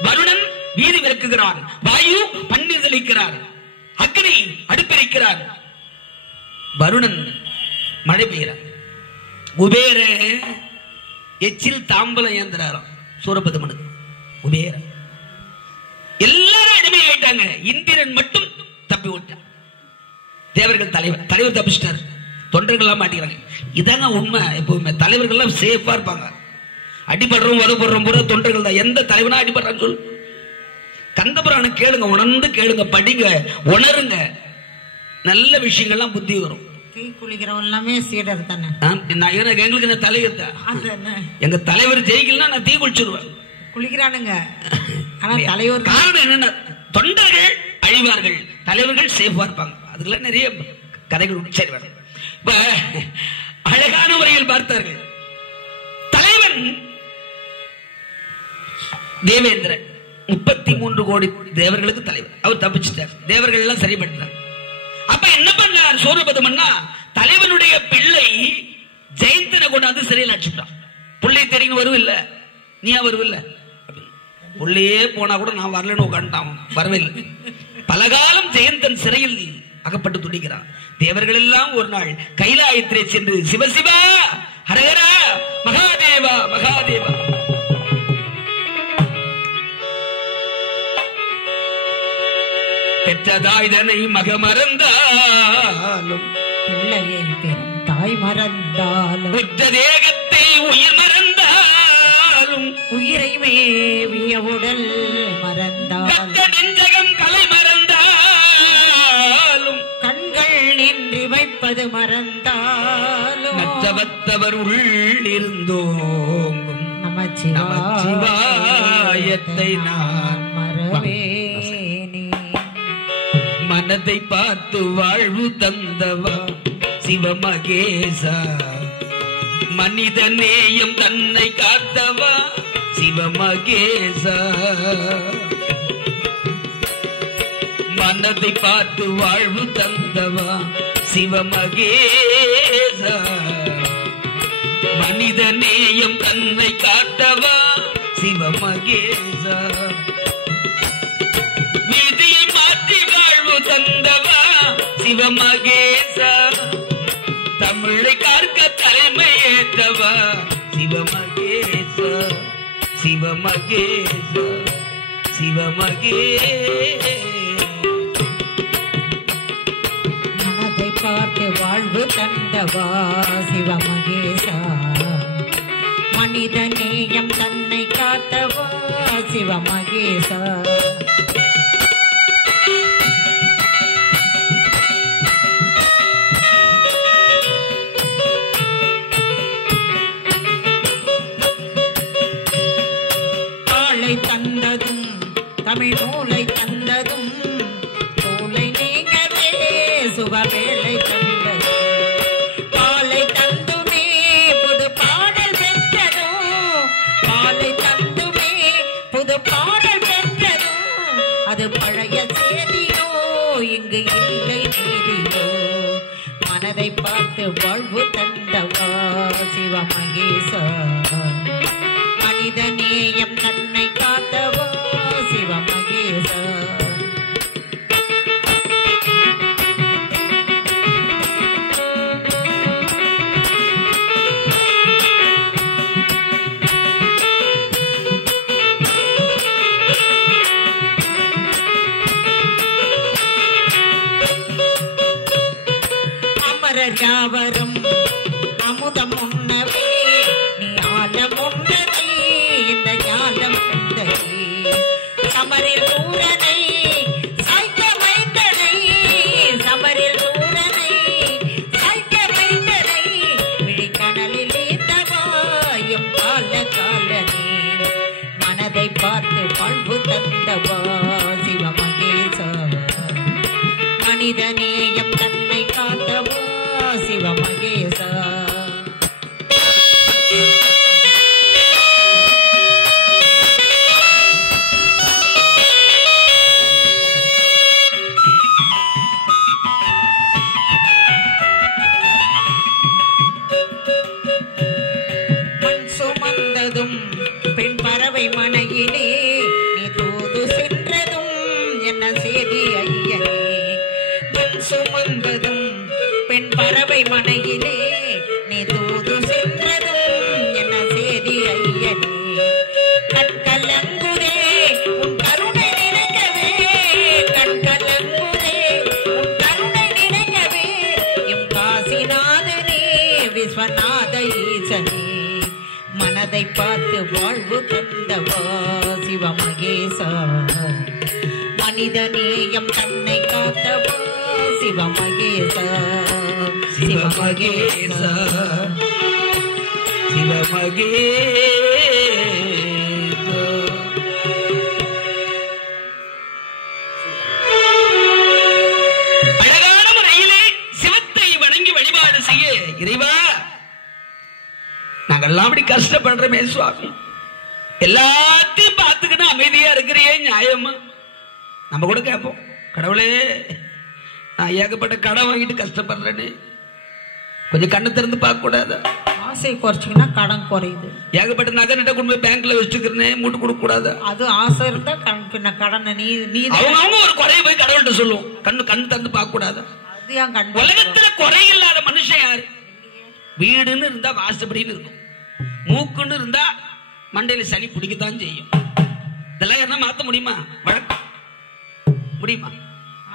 வருணன் வீதி விளக்குகிறான், வாயு பன்னீர் தெளிக்கிறார், அக்னி அடுப்பிருக்கிறார், வருணன் மழை பெய்கிறார். குபேர எச்சில் தாம்பலம் ஏந்திராராம் சூரபதுமனுக்கு. குபேர எல்லாரும் அடிமையாயிட்டாங்க. இந்திரன் மட்டும் தப்பி விட்டான். தேவர்கள் தலைவர் தப்பிச்சிட்டார். தொண்டர்கள் எல்லாம் மாட்டிக்கிறாங்க. இதாங்க உண்மை. எப்பவுமே தலைவர்கள் எல்லாம் சேஃபா இருப்பாங்க. அடிபடுறோம் வதப்படுறோம் பூரா தொண்டர்கள் தான். எந்த தலைவனா அடிபடுறான்னு சொல்லு. கந்தபுராணம் கேளுங்க, உணர்ந்து கேளுங்க, படிங்க, உணருங்க. நல்ல விஷயங்கள்லாம் புத்தி வரும். தீ குளிக்கிறவன் எல்லாமே சீடர் தானே. எங்களுக்கு என்ன தலைவர் தான். எங்க தலைவர் ஜெயிக்கலன்னா நான் தீ குளிச்சிருவேன். குளிக்கிறானுங்க. ஆனா தலைவர் காரணம் என்னன்னா தொண்டர்கள் அழிவார்கள், தலைவர்கள் சேஃபா இருப்பாங்க. அதுல நிறைய கதைகள். சரி, இப்ப அழகான முறையில் பார்த்தார்கள். தலைவன் தேவேந்திரன் 33 கோடி தேவர்களுக்கு தலைவர். அவர் தப்பிச்சிட்டார். தேவர்கள் எல்லாம் சரி பண்ணிட்டார். அப்ப என்ன பண்ணார் சூரபதுமன்னா, தலைவனுடைய பிள்ளை ஜெயந்தனை கொண்டாந்து சிறையில் அடிச்சுட்டான். பிள்ளை தெரியும் வருவில்ல, நீயா வருவில்ல, பிள்ளையே போனா கூட நான் வரலன்னு உட்காந்துட்டான். வரவில்லை. பலகாலம் ஜெயந்தன் சிறையில் அகப்பட்டு துடிக்கிறான். தேவர்கள் எல்லாம் ஒரு நாள் கைலாயத்திலே சென்று சிவசிவா ஹரஹரா மகாதேவா மகாதேவா பெற்றதாய்தனை மக மறந்தாலும் பிள்ளையை பெறும் தாய் மறந்தாலும் பெற்ற தேகத்தை உயிர் மறந்தாலும் உயிரை மேவிய உடல் மறந்தாலும் நெஞ்சகம் கலை மறந்தாலும் கண்கள் நின்று வைப்பது மறந்தாலும் மற்றவத்தவர் உள்ளிருந்தோங்கும் நமச்சிவாயத்தை நான் மறவேனே. மனதை பார்த்து வாழ்வு தந்தவா சிவமகேசா, மனித நேயம் தன்னை காத்தவா சிவமகேசா. மனதை பார்த்து வாழ்வு தந்தவா சிவமகேசா, மனித நேயம் தன்னை காத்தவா சிவமகேசா. விதியை மாற்றி வாழ்வு தந்தவா சிவமகேசா, தமிழை காக்க தலைமை ஏற்றவா சிவமகேசா சிவமகேசா சிவமகேசா. மனதை பார்த்து வாழ்வு தந்தவா சிவமகேசா, மனித நேயம் தன்னை காத்தவா சிவமகேசா. தந்ததும் தமிழ் நூலை தந்ததும் தோலை நீங்கவே சுகவேலை தந்ததும் பாலை தந்துமே புது பாடல் பெற்றதும் பாலை தந்துமே புது பாடல் பெற்றதும் அது பழைய செய்தியோ இங்கு இல்லை நீதியோ. மனதை பார்த்து வாழ்வு தந்தவா சிவமகேசா, மனித நேயம் தன்னை காத்தவா சிவமகேசா. அமரர் யாவரும் அமுதம் உண்ணவே நீ ஆலம் உண்ணவே இந்த ஞானம் உண்டதே. சமரில் ஊரனை சாய்க்க வைத்தனை, சமரில் ஊரனை சாய்க்க வைத்தனை, விழிக்கணலில் ஈந்தவாயும் கால காலனே. மனதை பார்த்து வாழ்வு தந்தவா சிவமகேசா, மனிதநேயம் தன்னை காத்தவா சிவமகேசா. மண் சுமந்ததும் பெண் பறவை மனையிலே நீ தூது சென்றதும் என்ன செய்தி ஐயனே. மண் சுமந்ததும் பெண் பறவை மனையிலே நீ தூது சென்றதும் என்ன செய்தி ஐயனே. கண்கலங்குதே உன் கருணை நினைக்கவே, கண்கலங்குதே உன் கருணை நினைக்கவே, எம் காசிநாதனே விஸ்வநாத ஈசனே, மனதை பார்த்து வாழ்வு தந்தவா சிவமகேசா. மனிதநேயம் தன்னை காத்தவா சிவமகேசா. சிவமகேசா சிவமகேசா. அழகான முறையிலே சிவத்தை வணங்கி வழிபாடு செய்ய இறைவா நாங்கெல்லாம் அப்படி கஷ்டப்படுறோமே சுவாமி, எல்லாத்தையும் பார்த்துக்கிட்டு அமைதியா இருக்கிறியே நியாயமா? நம்ம கூட கேட்போம், கடவுளே நான் ஏகப்பட்ட கடன் வாங்கிட்டு கஷ்டப்படுறேன்னு கொஞ்சம் கண்ணு திறந்து பார்க்க கூடாது? ஆசை குறைச்சிங்கன்னா கடன் குறையுது. ஏகப்பட்ட நகை நட்ட கொண்டு போய் பேங்க்ல வச்சுக்கிறேன் மூட்டு கொடுக்க கூடாது? அது ஆசை இருந்தா பின்ன கடனை நீ அவங்க ஒரு குறைய போய் கடவுள்கிட்ட சொல்லுவோம், கண்ணு திறந்து பார்க்க கூடாது? அது ஏன் கண்? உலகத்துல குறை இல்லாத மனுஷன் யாரு? வீடுன்னு இருந்தா வாசப்படின்னு இருக்கும், மூக்குன்னு இருந்தா மண்டையில சனி பிடிக்கத்தான் செய்யும். இதெல்லாம் என்ன மாத்த முடியுமா? வழக்கம் முடியுமா?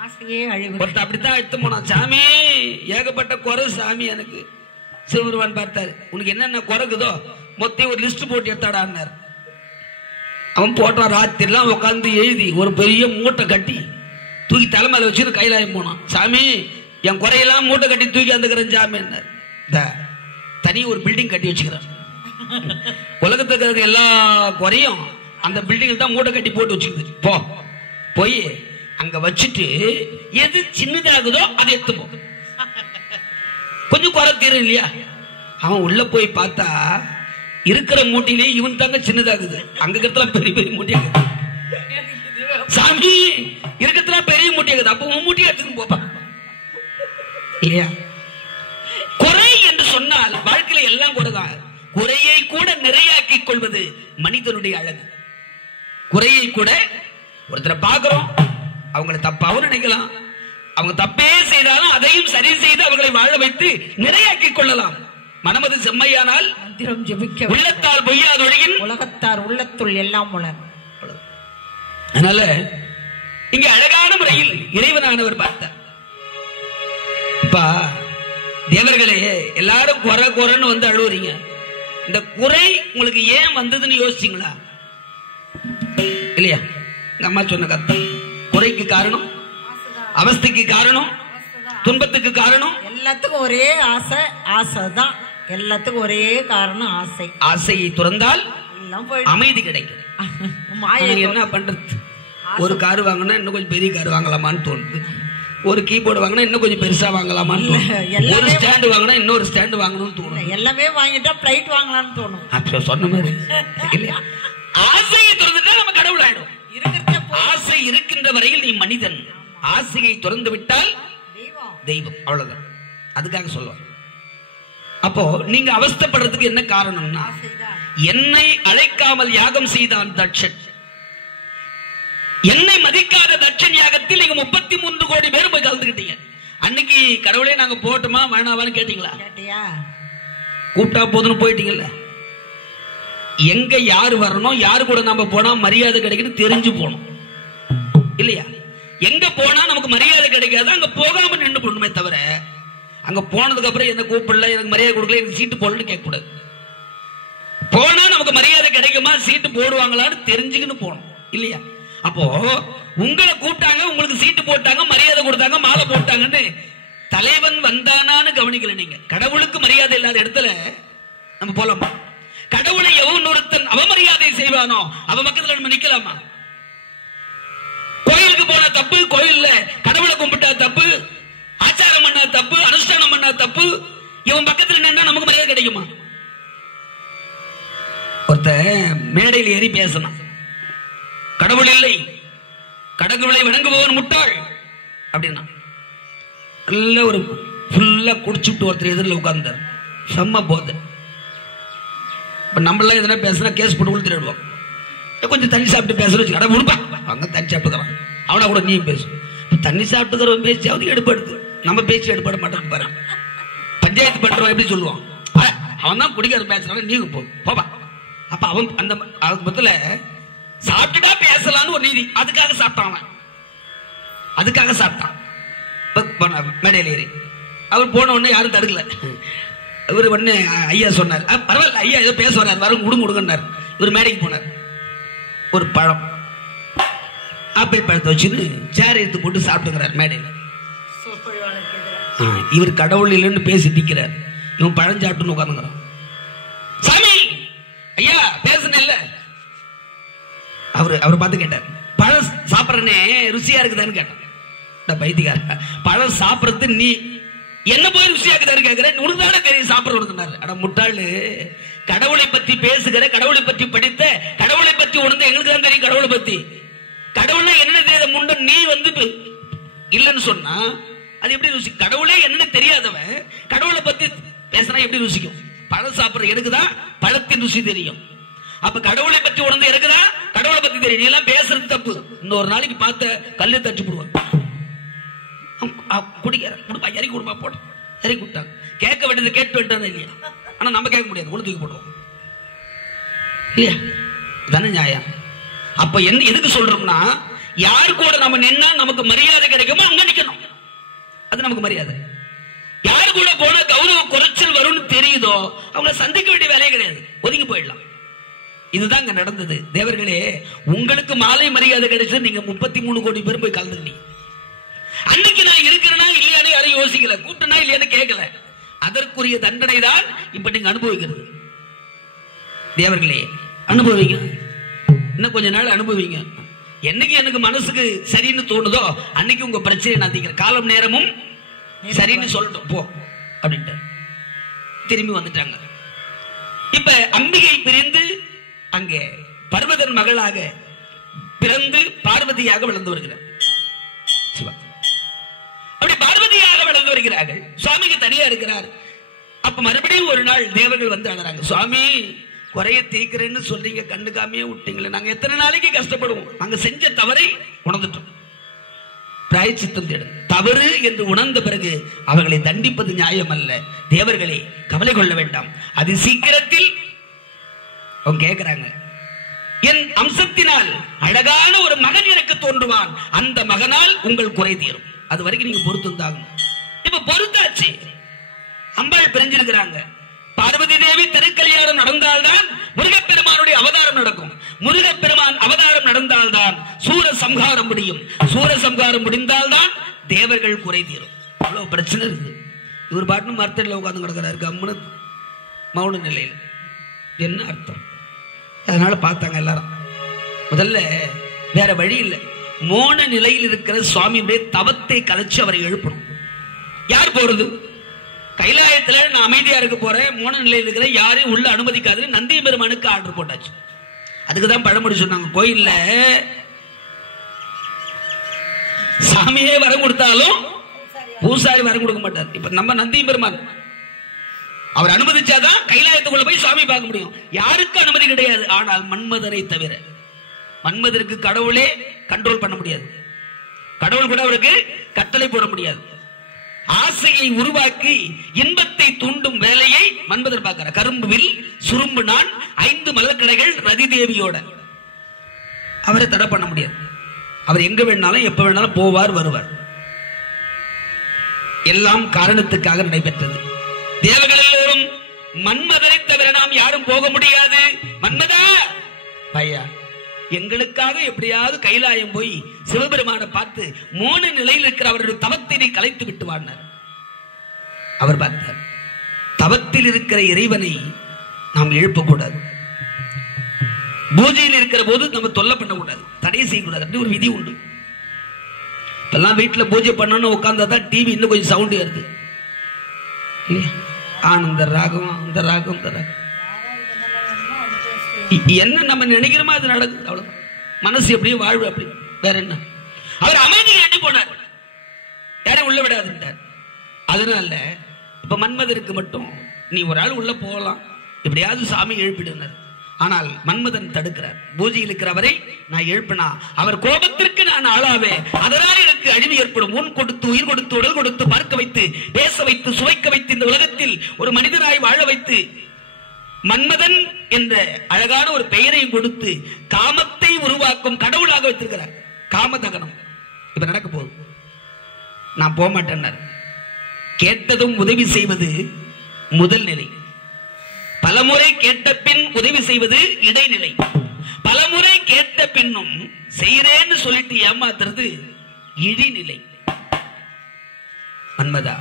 ஆசையே அழிவு. ஒருத்தர் அப்படித்தான் எடுத்து போனான், சாமி ஏகப்பட்ட குறை சாமி எனக்கு. சிவருவான் பார்த்தாரு, உனக்கு என்னென்ன குறைக்குதோ மொத்தம் ஒரு லிஸ்ட் போட்டு எடுத்தாடான்னாரு. அவன் போட்டான், ராத்திரிலாம் உட்காந்து எழுதி ஒரு பெரிய மூட்டை கட்டி தூக்கி தலைமையில வச்சுட்டு கைலாயம் போனான். சாமி என் குறையெல்லாம் மூட்டை கட்டி தூக்கி வந்துக்கிறேன் சாமி என்ன. தனி ஒரு பில்டிங் கட்டி வச்சுக்கிறார், உலகத்துக்கு இருக்க எல்லா குறையும் அந்த பில்டிங்கில் தான் மூட்டை கட்டி போட்டு வச்சுக்குது. போய் அங்க வச்சுட்டு எது சின்னதாகுதோ அதை எடுத்துப்போ, கொஞ்சம் குறை தீரும் இல்லையா? அவன் உள்ள போய் பார்த்தா இருக்கிற மூட்டையிலே இவன் தாங்க சின்னதாகுது, அங்க இருக்கிறதுல பெரிய பெரிய மூட்டையாகுது. சாமி இருக்கிறதுல பெரிய மூட்டையாகுது, அப்ப உன் மூட்டையை எடுத்துன்னு போப்பான் இல்லையா? குறை என்று சொன்னால் வாழ்க்கையில எல்லாம் குறைதான். குறையை கூட நிறையாக்கிக் கொள்வது மனிதனுடைய அழகு. குறையை கூட ஒருத்தரை பார்க்கிறோம், அவங்களை தப்பாவும் நினைக்கலாம், அவங்க தப்பே செய்தாலும் அதையும் சரி செய்து அவர்களை வாழ வைத்து நிறையாக்கிக் கொள்ளலாம். மனமது செம்மையானால் மந்திரம் ஜெபிக்க உள்ளத்தால் பொய்யாதொழியின் உலகத்தார் உள்ளத்துள் எல்லாம் உலர். அதனால இங்க அழகான முறையில் இறைவனானவர் பார்த்தார். இப்பா தேவர்களே, எல்லாரும் குறை குறைன்னு வந்து அழுவுறீங்க, இந்த குறை உங்களுக்கு ஏன் வந்ததுன்னு யோசிச்சீங்களா? இல்லையா? எங்க அம்மா சொன்ன கதை, குறைக்கு காரணம், அவஸ்தைக்கு காரணம், துன்பத்துக்கு காரணம், எல்லாத்துக்கும் ஒரே ஆசை. ஆசைதான் எல்லாத்துக்கும் ஒரே காரணம், ஆசை. ஆசையை துறந்தால் எல்லாம் அமைதி கிடைக்கும். என்ன பண்றது? ஒரு கார் வாங்கினா இன்னும் கொஞ்சம் பெரிய கார் வாங்கலாமான்னு தோணுது, ஒரு கீபோர்டு வாங்கினா இன்னும் கொஞ்சம் பெருசா வாங்கலாமான்னு, ஒரு ஸ்டாண்டு வாங்கினா இன்னொரு ஸ்டாண்டு வாங்கணும்னு தோணும். எல்லாமே வாங்கிட்டா பிளைட் வாங்கலாம்னு தோணும். அப்ப சொன்ன மாதிரி இல்லையா? ஆசையை துறந்துட்டா நம்ம கடவுள் ஆயிடும். ஆசை இருக்கின்ற வரையில் நீ மனிதன், ஆசையை துறந்து விட்டால் தெய்வம். அவ்வளவுதான். அதுக்காக சொல்லுவாங்க. அப்போ நீங்க அவஸ்தைப்படுறதுக்கு என்ன காரணம்னா, என்னை அழைக்காமல் யாகம் செய்தான் தட்சன். என்னை மதிக்காத தட்சன் யாகத்தில் நீங்க 33 கோடி பேர் போய் கலந்துக்கிட்டீங்க. அன்னைக்கு கடவுளே நாங்க போட்டோமா வேணாவான்னு கேட்டீங்களா? கூப்பிட்டா போதுன்னு போயிட்டீங்கல்ல. எங்க யாரு வரணும், யாரு கூட நம்ம போனா மரியாதை கிடைக்குன்னு தெரிஞ்சு போகணும் இல்லையா? எங்க போனா நமக்கு மரியாதை கிடைக்காது அங்க போகாம நின்று போடணுமே தவிர, அங்க போனதுக்கு அப்புறம் என்ன கூப்பிடல, எனக்கு மரியாதை கொடுக்கல, எனக்கு சீட்டு போடலன்னு கேட்க கூடாது. போனா நமக்கு மரியாதை கிடைக்குமா, சீட்டு போடுவாங்களான்னு தெரிஞ்சுக்கின்னு போகணும் இல்லையா? அப்போ உங்களை கூப்பிட்டாங்க, உங்களுக்கு சீட்டு போட்டாங்க, மரியாதை கொடுத்தாங்க, மாலை போட்டாங்கன்னு தலைவன் வந்தானான்னு கவனிக்கல. நீங்க கடவுளுக்கு மரியாதை இல்லாத இடத்துல நம்ம போலாமா? கடவுளை எவன் ஒருத்தன் அவமரியாதை செய்வானோ அவன் பக்கத்துல நம்ம நிக்கலாமா? கோயிலுக்கு கோயிலுக்கு போன தப்பு, கோயில்ல கடவுளை கும்பிட்டா தப்பு, ஆச்சாரம் பண்ணா தப்பு, அனுஷ்டானம் பண்ணா தப்பு. இவன் பக்கத்துல நின்னா நமக்கு மரியாதை கிடைக்குமா? ஒருத்த மேடையில் ஏறி பேசணும், கடவுள் இல்லை, கடவுளை வணங்குபவன் முட்டாள் அப்படின்னா. நல்ல ஒரு ஃபுல்லா குடிச்சுட்டு ஒருத்தர் எதிரில் உட்கார்ந்தார், செம்ம போதை. இப்ப நம்மளாம் எதனா பேசினா கேஸ் போட்டு கொடுத்துடுவோம். கொஞ்சம் தண்ணி சாப்பிட்டு பேசுறோம், கடை கொடுப்பா அங்க தண்ணி சாப்பிட்டுக்கிறான், அவனா கூட நீ பேசு. தண்ணி சாப்பிட்டுக்கிறவன் பேசியாவது எடுப்படுது, நம்ம பேசி எடுப்பட மாட்டேன்னு பாருங்க. பஞ்சாயத்து பண்றவன் எப்படி சொல்லுவான், அவன் தான் குடிக்கார பேசுறான், நீங்க போப்பா. அப்ப அவன் அந்த மொத்தல சாப்பிட்டுட்டா பேசலான்னு ஒரு நீதி, அதுக்காக சாப்பிட்டான், அதுக்காக சாப்பிட்டான். மேடையில் ஏறி அவர் போன உடனே யாரும் தடுக்கல. இவர் உடனே ஐயா சொன்னார், பரவாயில்ல ஐயா ஏதோ பேச வர்றார், வரும் கொடுங்கன்னார். இவர் மேடைக்கு போனார். ஒரு பழம், ஆப்பிள் பழத்தை வச்சுன்னு சேர் எடுத்து போட்டு சாப்பிட்டுக்கிறார் மேடையில். இவர் கடவுள் இல்லைன்னு பேசி நிற்கிறார், இவன் பழம் சாப்பிட்டுன்னு உட்காந்துக்கிறான். சாமி ஐயா பேசுன இல்ல, அவரை பார்த்து கேட்டார், பழம் சாப்பிட்றனே ருசியா இருக்குதான்னு கேட்டான். பைத்தியக்கார, பழம் சாப்பிடறது நீ என்ன போய் ருசியா இருக்குதான்னு கேட்கிற, உனக்கு தானே தெரியும் சாப்பிடுறது. அட முட்டாளு, கடவுளை பத்தி பேசுகிற, கடவுளை பத்தி படித்த, கடவுளை பத்தி உணர்ந்து எங்களுக்கு தான் தெரியும் கடவுளை பத்தி. கடவுள்னா என்னன்னு தெரியாத முண்ட நீ வந்து இல்லன்னு சொன்னா அது எப்படி ருசி? கடவுளே என்னன்னு தெரியாதவன் கடவுளை பத்தி பேசினா எப்படி ருசிக்கும்? பழம் சாப்பிடுற எனக்குதான் பழத்தின் ருசி தெரியும். அப்ப கடவுளை பற்றி உணர்ந்து எனக்குதான் கடவுளை பத்தி தெரியும். நீ எல்லாம் பேசுறது தப்பு. இன்னொரு நாளைக்கு பார்த்த கல்லு தச்சு போடுவான், குடிக்கிற கொடுப்பா, இறக்கி கொடுப்பா, போட்டு இறக்கி கொடுத்தாங்க. கேட்க வேண்டியது கேட்டு வேண்டாம் இல்லையா? ஆனா நம்ம கேட்க முடியாது, கூட தூக்கி போடுவோம் இல்லையா? தானே நியாயம். அப்ப என்ன எதுக்கு சொல்றோம்னா, யாரு கூட நம்ம நின்னா நமக்கு மரியாதை கிடைக்குமோ அங்க நிக்கணும், அது நமக்கு மரியாதை. யாரு கூட போனா கௌரவ குறைச்சல் வரும்னு தெரியுதோ அவங்களை சந்திக்க வேண்டிய வேலையே கிடையாது, ஒதுங்கி போயிடலாம். இதுதான் இங்க நடந்தது. தேவர்களே, உங்களுக்கு மாலை மரியாதை கிடைச்சது, நீங்க 33 கோடி பேர் போய் கலந்துக்கிட்டீங்க. அன்னைக்கு நான் இருக்கிறேனா இல்லையானு யாரும் யோசிக்கல, கூட்டனா இல்லையானு கேட்கல. அதற்குரிய தண்டனை தான் இப்ப நீங்க அனுபவிக்கிறது. தேவர்களே அனுபவிங்க, இன்னும் கொஞ்ச நாள் அனுபவிங்க. என்னைக்கு எனக்கு மனசுக்கு சரின்னு தோணுதோ அன்னைக்கு உங்க பிரச்சனை நான் தீக்கிறேன். காலம் நேரமும் சரின்னு சொல்லட்டும் போ அப்படின்ட்டு திரும்பி வந்துட்டாங்க. இப்ப அம்பிகை பிரிந்து அங்கே பர்வதன் மகளாக பிறந்து பார்வதியாக வளர்ந்து வருகிறார். சிவா அப்படி பார்வதியாக வளர்ந்து வருகிறார்கள். சுவாமிக்கு தனியா இருக்கிறார். அப்ப மறுபடியும் ஒரு நாள் தேவர்கள் வந்து அழறாங்க, சுவாமி குறைய தீக்கிறேன்னு சொல்றீங்க, கண்டுக்காமையே விட்டீங்களே, நாங்க எத்தனை நாளைக்கு கஷ்டப்படுவோம், நாங்க செஞ்ச தவறை உணர்ந்துட்டோம், பிராயச்சித்தம் தேடு. தவறு என்று உணர்ந்த பிறகு அவர்களை தண்டிப்பது நியாயம் அல்ல. தேவர்களே கவலை கொள்ள வேண்டாம், அது சீக்கிரத்தில் அவங்க கேட்கிறாங்க, என் அம்சத்தினால் அழகான ஒரு மகன் எனக்கு தோன்றுவான், அந்த மகனால் உங்கள் குறை தீரும். அது வரைக்கும் நீங்க பொறுத்திருந்தாங்க. இப்ப பொறுத்தாச்சு. அம்பாள் பிரிஞ்சிருக்கிறாங்க. பார்வதி தேவி திருக்கல்யாணம் நடந்தால்தான் முருகப்பெருமானுடைய அவதாரம் நடக்கும். முருகப்பெருமான் அவதாரம் நடந்தால்தான் சூர சம்ஹாரம் முடியும். சூர சம்ஹாரம் முடிந்தால்தான் தேவர்கள் குறை தீரும். அவ்வளவு பிரச்சனை இருக்கு. இவர் பாட்டு மரத்தில் உட்கார்ந்து கிடக்கிறாரு கம்முனு மௌன நிலையில். என்ன அர்த்தம்? அதனால பார்த்தாங்க எல்லாரும். முதல்ல வேற வழி இல்லை, மோன நிலையில் இருக்கிற சுவாமியுடைய தவத்தை கலைச்சு அவரை எழுப்பணும். யார் போறது? கைலாயத்துல நான் அமைதியா இருக்க போறேன், மோன நிலையில் இருக்கிற யாரையும் உள்ள அனுமதிக்காது நந்தி பெருமானுக்கு ஆர்டர் போட்டாச்சு. அதுக்குதான் பழமொழி சொன்னாங்க, கோயில்ல சாமியே வரம் கொடுத்தாலும் பூசாரி வரம் கொடுக்க மாட்டார். இப்ப நம்ம நந்தி பெருமான் அவர் அனுமதிச்சாதான் கைலாயத்துக்குள்ள போய் சுவாமி பார்க்க முடியும். யாருக்கு அனுமதி கிடையாது. ஆனால் மன்மதனை தவிர. மன்மதருக்கு கடவுளே கண்ட்ரோல் பண்ண முடியாது, கடவுள் கூட அவருக்கு கட்டளை போட முடியாது. ஆசையை உருவாக்கி இன்பத்தை தூண்டும் வேலையை மன்மதர் பார்க்கிறார். கரும்புவில் சுரும்பு நான் 5 மலர்கடைகள் ரதி தேவியோட. அவரை தடை பண்ண முடியாது. அவர் எங்க வேணாலும் எப்ப வேணாலும் போவார் வருவார். எல்லாம் காரணத்துக்காக நடைபெற்றது. தேவர்கள் எல்லோரும் மன்மதரை தவிர நாம் யாரும் போக முடியாது. மன்மதா பையா, எங்களுக்காக எப்படியாவது கைலாயம் போய் சிவபெருமான பார்த்து மோன நிலையில் இருக்கிற அவருடைய தவத்தினை கலைத்து விட்டு வாழ்ந்தார். அவர் பார்த்தார், தவத்தில் இருக்கிற இறைவனை நாம் எழுப்பக்கூடாது, பூஜையில் இருக்கிற போது நம்ம தொல்லை பண்ணக்கூடாது, தடை செய்யக்கூடாது. அப்படி ஒரு விதி உண்டு. இப்பெல்லாம் வீட்டுல பூஜை பண்ணணும் உட்கார்ந்தா தான் டிவி இன்னும் கொஞ்சம் சவுண்ட் வருது இல்லையா? ஆனந்த ராகம், அந்த ராகம், இந்த ராகம். என்ன நம்ம நினைக்கிறோமோ அது நடக்குது. அவ்வளவு மனசு எப்படியும் வாழ்வு அப்படி. வேற என்ன? அவர் அமைதி எண்ணி போனார், யாரையும் உள்ள விடாதுட்டார். அதனால இப்ப மன்மதருக்கு மட்டும் நீ ஒரு ஆள் உள்ள போகலாம், எப்படியாவது சாமி எழுப்பிடுனார். ஆனால் மன்மதன் தடுக்கிறார். பூஜையில் இருக்கிறவரை நான் எழுப்பினா அவர் கோபத்திற்கு நான் ஆளாவே, அதனால் எனக்கு அழிவு ஏற்படும். ஊன் கொடுத்து, உயிர் கொடுத்து, உடல் கொடுத்து, பார்க்க வைத்து, பேச வைத்து, சுவைக்க வைத்து, இந்த உலகத்தில் ஒரு மனிதனாய் வாழ வைத்து, மன்மதன் என்ற அழகான ஒரு பெயரையும் கொடுத்து காமத்தை உருவாக்கும் கடவுளாக வைத்திருக்கிறார். காமதகனம் இப்ப நடக்க போகுது. நான் போக மாட்டேன். கேட்டதும் உதவி செய்வது முதல் நிலை, பலமுறை கேட்ட பின் உதவி செய்வது இடைநிலை, பலமுறை கேட்ட பின்னும் செய்யறேன்னு சொல்லிட்டு ஏமாத்துறது இழிநிலை. மன்மதா,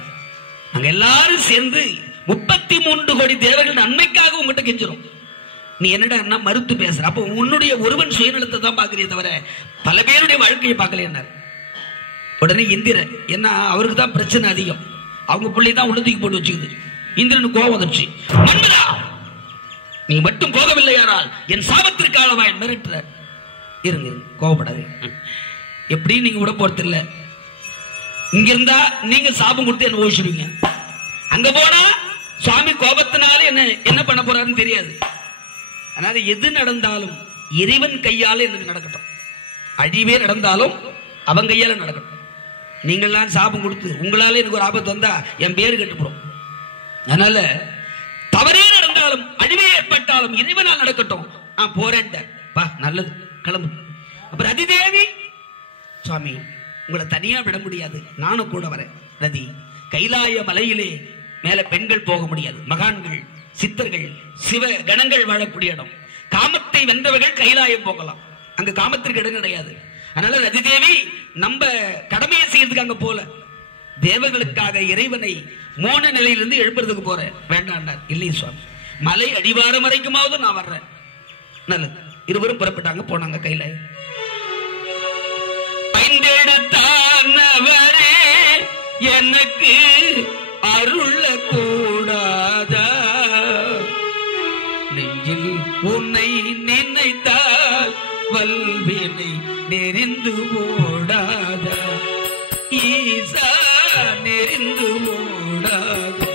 நாங்க எல்லாரும் சேர்ந்து 33 கோடி தேவர்கள் நன்மைக்காக உங்ககிட்ட கெஞ்சிரும். நீ என்னடா மறுத்து பேசுற? அப்ப உன்னுடைய ஒருவன் சுயநலத்தை தான் பாக்குறிய தவிர பல பேருடைய வாழ்க்கையை பார்க்கல. உடனே இந்திரன், என்ன அவருக்கு தான் பிரச்சனை அதிகம், அவங்க பிள்ளை தான் உள்ளத்துக்கு போட்டு வச்சுக்குது. இந்திரனுக்கு கோபம் வந்துச்சு. மன்மதா, நீ மட்டும் போகவில்லையானால் என் சாபத்திற்கு ஆளவாய் மிரட்டுற. இருங்க, கோபப்படாது. எப்படி நீங்க விட போறது இல்ல. இங்க இருந்தா நீங்க சாபம் கொடுத்து என்ன ஓசிடுவீங்க, அங்க போனா சுவாமி கோபத்தினால என்ன பண்ண போறாருன்னு தெரியாது. அதனால எது நடந்தாலும் இறைவன் கையால எனக்கு நடக்கட்டும், அழிவே நடந்தாலும் அவன் கையால நடக்கட்டும். நீங்கள்லாம் சாபம் கொடுத்து உங்களால எனக்கு ஒரு ஆபத்து வந்தா என் பேரு கெட்டுப்படும். அதனால தவறே நடந்தாலும் அழிவே ஏற்பட்டாலும் இறைவனால் நடக்கட்டும், நான் போறேன். நல்லது, கிளம்பு. அப்புறம் அதிதேவி, சுவாமி உங்களை தனியா விட முடியாது, நானும் கூட வரேன். ரதி, கைலாய மலையிலே மேல பெண்கள் போக முடியாது, மகான்கள், சித்தர்கள், சிவ கணங்கள் வாழக்கூடிய இடம். காமத்தை வென்றவர்கள் கைலாயம் போகலாம், அங்க காமத்திற்கு இடம் கிடையாது. அதனால ரதிதேவி நம்ம கடமையை செய்யறதுக்கு அங்க போல, தேவர்களுக்காக இறைவனை மோன நிலையிலிருந்து எழுப்புறதுக்கு போற வேண்டாண்டார். இல்லையே சுவாமி, மலை அடிவாரம் வரைக்குமாவது நான் வர்றேன். நல்லது. இருவரும் புறப்பட்டாங்க, போனாங்க கைலாயம். ஐந்தெடுத்தானவரே எனக்கு அருள கூடாதா, நெஞ்சில் உன்னை நினைத்தால் வல்வினை நெறிந்து ஓடாதா, ஈசா நெறிந்து ஓடாதா.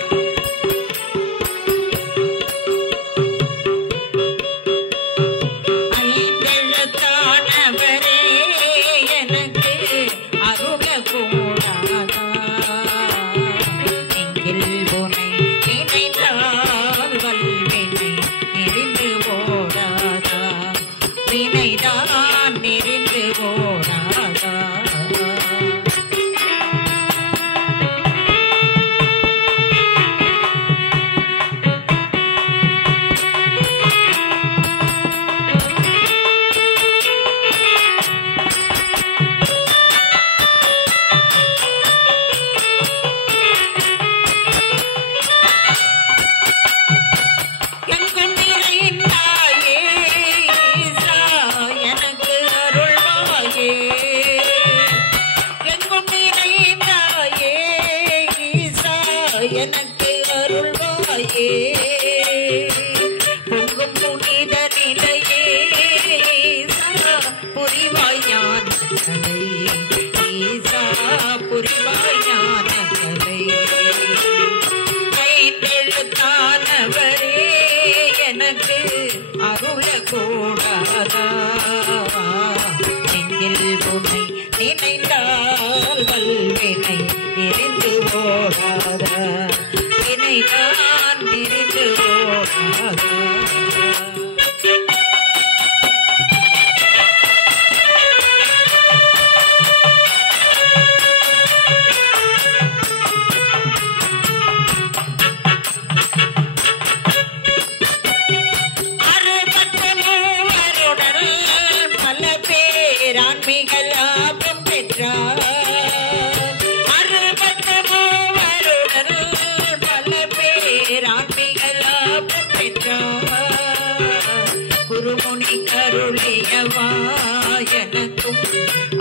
பெற்றார்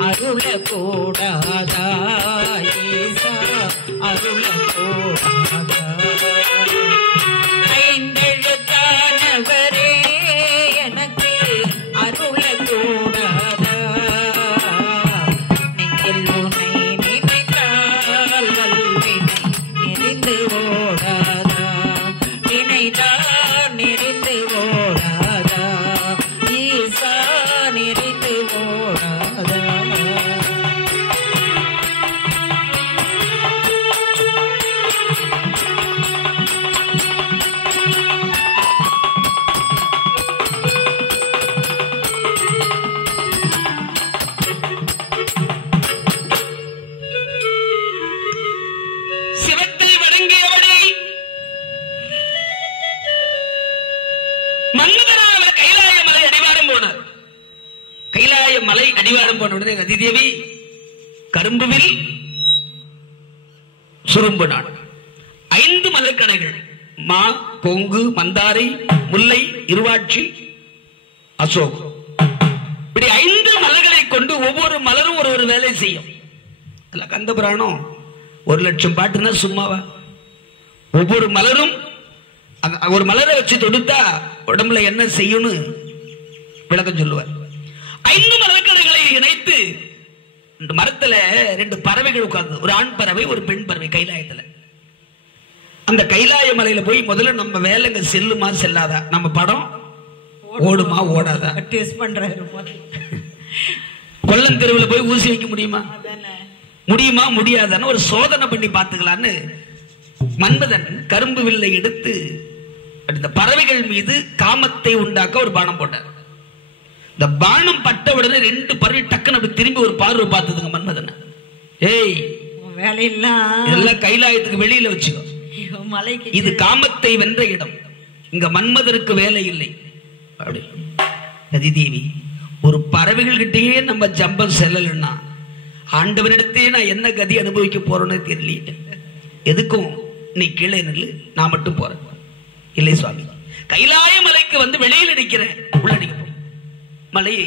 அருள கூடாதா ஈசா அருள கூடாதா ஐந்தெழுத்தானவரே எனக்கு அருள கூடாதா நெஞ்சில் உன்னை நினைத்தால் வல்வினை நெறிந்து ஓடாதா நினைத்தால் நெறிந்து ஓடாதா ஈசா நெறிந்து ஓடாதா சிவத்தை வணங்கியவனை மன்மதனால கைலாய மலை அடிவாரம் போனார். கைலாய மலை அடிவாரம் போன உடனே ரதிதேவி கரும்புவில் சுரும்பு நாள் 5 மலர்கணைகள் மா, கொங்கு, மந்தாரை, முல்லை, இருவாட்சி, அசோக், இப்படி 5 மலர்களை கொண்டு ஒவ்வொரு மலரும் ஒரு வேலை செய்யும். கந்த புராணம் 1,00,000 பாட்டுன்னா சும்மாவா? ஒவ்வொரு மலரும் ஒரு மலரை வச்சு தொடுத்தா உடம்புல என்ன செய்யும்னு விளக்கம் சொல்லுவார். 5 மலர்கணைகளை இணைத்து மரத்துல 2 பறவைகள் உட்கார்ந்து, ஒரு ஆண் பறவை ஒரு பெண் பறவை கைலாயத்துல. அந்த கைலாய மலையில போய் முதல்ல நம்ம வேலைங்க செல்லுமா செல்லாதா, நம்ம படம் ஓடுமா ஓடாதா, டெஸ்ட் பண்றாரு. கொல்லம் தெருவில் போய் ஊசி வைக்க முடியுமா முடியுமா முடியாதான்னு ஒரு சோதனை பண்ணி பார்த்துக்கலான்னு மன்மதன் கரும்பு வில்லை எடுத்து அந்த பறவைகள் மீது காமத்தை உண்டாக்க ஒரு பானம் போட்டார். இந்த பானம் பட்ட உடனே 2 பறவை டக்குன்னு அப்படி திரும்பி ஒரு பார்வை பார்த்ததுங்க மன்மதன். ஏய் இதெல்லாம் கைலாயத்துக்கு வெளியில வச்சுக்கோ, இது காமத்தை வென்ற இடம், இங்க மன்மதருக்கு வேலை இல்லை அப்படி. ரதிதேவி ஒரு பறவைகள் கிட்டேயே நம்ம ஜம்பம் செல்லலன்னா ஆண்டவனிடத்தையே நான் என்ன கதி அனுபவிக்க போறேன்னு தெரியல. எதுக்கும் நீ கீழே நில்லு, நான் மட்டும் போறேன். இல்லை சுவாமி, கைலாய மலைக்கு வந்து வெளியில் நிற்கிறேன், உள்ள நிற்க மலையை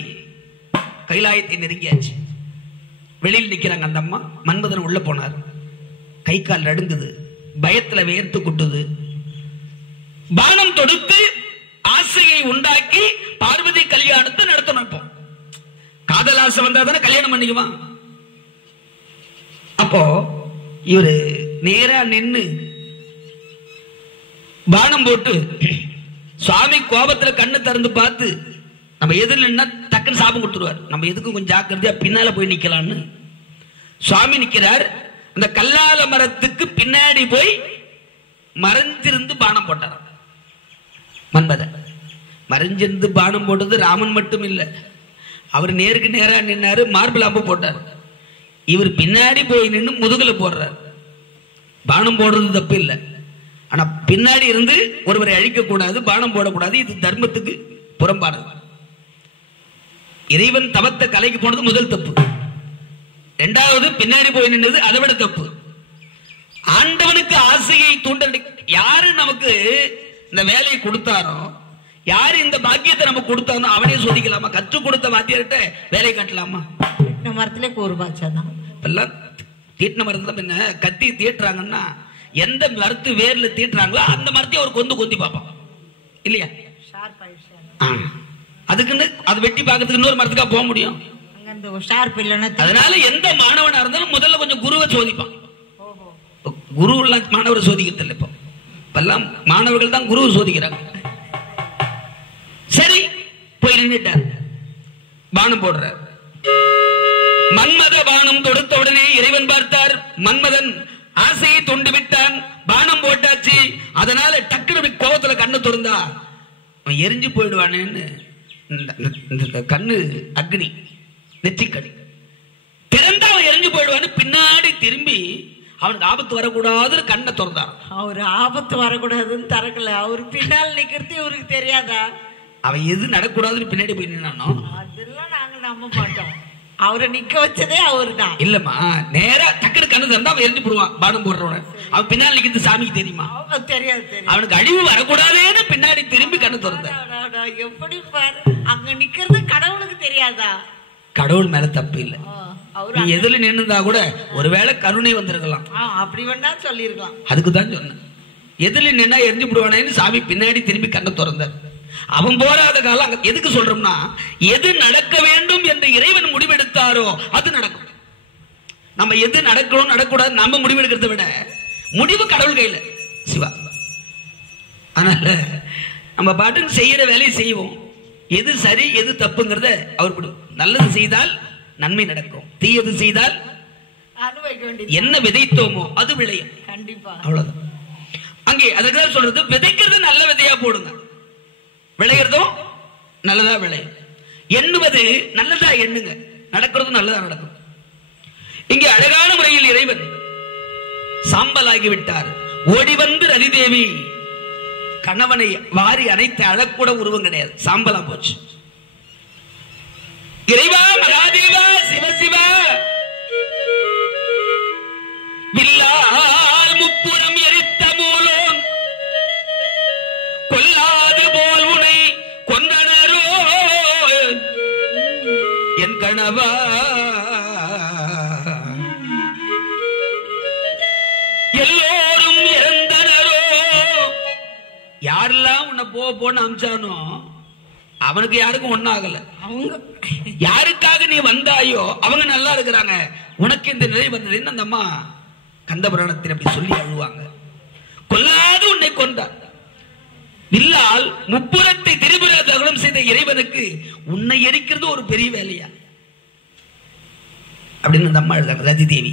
கைலாயத்தை நெருங்கியாச்சு. வெளியில் நிற்கிறாங்க அந்த அம்மா. மன்மதன் உள்ள போனார். கை கால் நடுங்குது, பயத்துல வேர்த்து குட்டுது. பானம் தொடுத்து ஆசையை உண்டாக்கி பார்வதி கல்யாணத்தை நடத்தணும். இப்போ காதல் ஆசை வந்தா தானே கல்யாணம் பண்ணிக்குவான். அப்போ இவரு நேரா நின்னு பானம் போட்டு சுவாமி கோபத்துல கண்ணு திறந்து பார்த்து நம்ம எதிரில் நின்னா டக்குன்னு சாபம் கொடுத்துருவார். நம்ம எதுக்கும் கொஞ்சம் ஜாக்கிரதையா பின்னால போய் நிக்கலான்னு சுவாமி நிக்கிறார். அந்த கல்லால மரத்துக்கு பின்னாடி போய் மறைஞ்சிருந்து பானம் போட்டார் மன்மதன். மறைஞ்சிருந்து பானம் போட்டது ராமன் மட்டும் இல்ல, அவர் நேருக்கு நேரா நின்னாரு, மார்பிள் அம்பு போட்டார். இவர் பின்னாடி போய் நின்று முதுகுல போடுறார். பானம் போடுறது தப்பு இல்லை, ஆனா பின்னாடி இருந்து ஒருவரை அழிக்க கூடாது, பானம் போடக்கூடாது, இது தர்மத்துக்கு புறம்பானது. இறைவன் தவத்தை கலைக்கு போனது முதல் தப்பு. 2வது பின்னாடி போய் நின்றது அதை விட தப்பு. ஆண்டவனுக்கு ஆசையை தூண்ட யாரு நமக்கு இந்த வேலையை கொடுத்தாரோ, யாரு இந்த பாக்கியத்தை நமக்கு கொடுத்தாரோ அவனே சோதிக்கலாமா? கற்றுக் கொடுத்த வாத்தியார்கிட்ட வேலை காட்டலாமா? மரத்திலே கூறுபாச்சாதான் எல்லாம் தீட்டின மரத்துல என்ன கத்தி தீட்டுறாங்கன்னா எந்த மரத்து வேர்ல தீட்டுறாங்களோ அந்த மரத்தையும் அவர் கொந்தி பார்ப்பான் இல்லையா? அதுக்குன்னு அதை வெட்டி பார்க்கறதுக்கு இன்னொரு மரத்துக்கா போக முடியும்? அதனால எந்த மாணவனா இருந்தாலும் முதல்ல கொஞ்சம் குருவை சோதிப்பான். குரு எல்லாம் மாணவரை சோதிக்கிறது இல்லை. இப்போ எல்லாம் மாணவர்கள் தான் குருவை சோதிக்கிறாங்க. சரி, போய் நின்றுட்டார், பானம் போடுறார். மன்மத பானம் தொடுத்த உடனே இறைவன் பார்த்தார். மன்மதன் ஆசையை தொண்டு விட்டான், பானம் போட்டாச்சு. அதனால டக்குனு கோபத்துல கண்ணு திறந்தா அவன் எரிஞ்சு போயிடுவானேன்னு கண்ணு அக்னி நெற்றிக்கடி திறந்தா அவன் எரிஞ்சு போயிடுவான்னு பின்னாடி திரும்பி அவனுக்கு ஆபத்து வரக்கூடாதுன்னு கண்ணை திறந்தான். அவரு ஆபத்து வரக்கூடாதுன்னு திறக்கல, அவரு பின்னால் நிக்கிறது இவருக்கு தெரியாதா? அவன் எது நடக்கூடாதுன்னு பின்னாடி போய் நின்னானோ அதெல்லாம் நாங்க நம்ப மாட்டோம். அவரை நிக்க வச்சதே அவரு தான். இல்லம்மா, நேரா டக்குனு கண்ணு திறந்தா அவன் எரிஞ்சு போடுவான். பானம் போடுறவன அவன் பின்னால் நிக்கிறது சாமிக்கு தெரியுமா? தெரியாது. அவனுக்கு அழிவு வரக்கூடாதுன்னு பின்னாடி திரும்பி கண்ணு திறந்தான். எப்படி பாரு, அங்க நிக்கிறது கடவுளுக்கு தெரியாதா? கடவுள் மேல தப்பு இல்லை. நீ எதுல நின்னுதா கூட ஒருவேளை கருணை வந்திருக்கலாம், அப்படி வேணா சொல்லிருக்கலாம். அதுக்குதான் சொன்னேன். எதுல நின்னா எரிஞ்சு விடுவானேன்னு சாமி பின்னாடி திரும்பி கண்ணை திறந்தார். அவன் போராத காலம் எதுக்கு சொல்றோம்னா, எது நடக்க வேண்டும் என்று இறைவன் முடிவெடுத்தாரோ அது நடக்கும். நம்ம எது நடக்கணும் நடக்கூடாது நம்ம முடிவெடுக்கிறத விட முடிவு கடவுள் கையில சிவா. அதனால நம்ம பாட்டுக்கு செய்யற வேலையை செய்வோம். எது சரி எது தப்புங்கிறத அவர் நல்லது செய்தால் நன்மை நடக்கும், தீயது செய்தால் என்ன விதைத்தோமோ அது விளையும். கண்டிப்பா அவ்வளவுதான். அங்கே அதுக்கு சொல்றது, விதைக்கிறது நல்ல விதையா போடுங்க, விளையிறதும் நல்லதா விளையும். எண்ணுவது நல்லதா எண்ணுங்க, நடக்கிறது நல்லதா நடக்கும். இங்கே அழகான முறையில் இறைவன் சாம்பலாகி விட்டார். ஓடி வந்து ரதிதேவி கணவனை வாரி அணைத்து அழக்கூட உருவம் கிடையாது, சாம்பலா போச்சு. இறைவா மகாதேவா சிவசிவா வில்லால் முப்புறம் எரித்த மூலம் கொல்லாது போல் உனை கொன்றனரோ என் கணவா, எல்லோரும் இறந்தனரோ. யாரெல்லாம் உன்னை போன்னு அமிச்சானோ அவனுக்கு யாருக்கும் ஒன்னும் ஆகல. அவங்க யாருக்காக நீ வந்தாயோ அவங்க நல்லா இருக்கிறாங்க, உனக்கு இந்த நிலை வந்ததுன்னு அந்த அம்மா கந்தபுராணத்தில் அப்படி சொல்லி அழுவாங்க. கொல்லாது உன்னை கொண்டார். வில்லால் முப்புறத்தை திரிபுர தகனம் செய்த இறைவனுக்கு உன்னை எரிக்கிறது ஒரு பெரிய வேலையா அப்படின்னு அந்த அம்மா எழுதாங்க. ரதிதேவி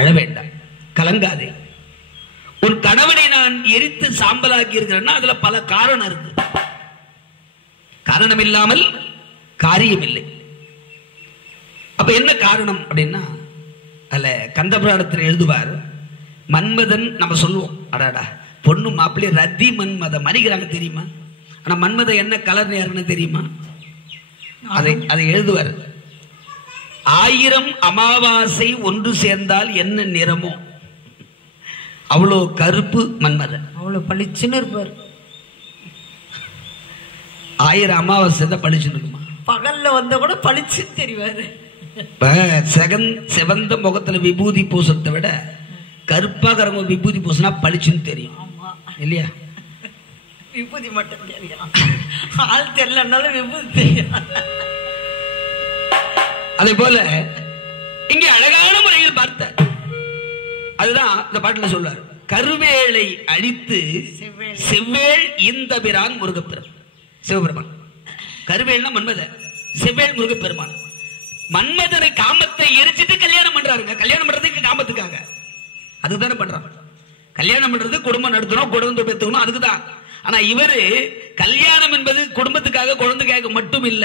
அழ வேண்டாம், கலங்காதே. உன் கணவனை நான் எரித்து சாம்பலாக்கி இருக்கிறேன்னா அதுல பல காரணம் இருக்கு. காரணம் இல்லாமல் காரியம் இல்லை. அப்ப என்ன காரணம் அப்படின்னா, அதுல கந்தபுராணத்தில் எழுதுவார், மன்மதன் நம்ம சொல்லுவோம் அடாடா பொண்ணு மாப்பிள்ளை ரதி மன்மதம் மணிக்கிறாங்க தெரியுமா, ஆனா மன்மதன் என்ன கலர் நேரம்னு தெரியுமா? அதை எழுதுவார். 1000 அமாவாசை ஒன்று சேர்ந்தால் என்ன நிறமோ அவ்வளோ கருப்பு மன்மதன், அவ்வளவு பளிச்சுன்னு இருப்பார். 1000 அமாவாசை தான் பளிச்சுன்னு இருக்குமா? பகல்ல வந்த கூட பளிச்சு தெரிவாரு. செவந்த முகத்துல விபூதி பூசத்தை விட கருப்பா கரங்க விபூதி பூசினா பளிச்சுன்னு தெரியும் இல்லையா? விபூதி மட்டும் தெரியும், ஆள் தெரியலனாலும் விபூதி தெரியும். அதே போல இங்கே அழகான முறையில் பார்த்த, அதுதான் இந்த பாட்டுல சொல்றாரு, கருவேளை அழித்து செவ்வேள் இந்த பிரான் முருகப்பெருமான் சிவபெருமான். கருவேல்னா மன்மதன், செவ்வேள் முருகப்பெருமான். மன்மதனை காமத்தை எரிச்சிட்டு கல்யாணம் பண்றாருங்க. கல்யாணம் பண்றதுக்கு காமத்துக்காக அதுதானே பண்றாங்க. கல்யாணம் பண்றது குடும்பம் நடத்தணும், குடும்பத்தை பெற்றுக்கணும், அதுக்குதான். ஆனா இவரு கல்யாணம் என்பது குடும்பத்துக்காக குழந்தைக்காக மட்டும் இல்ல,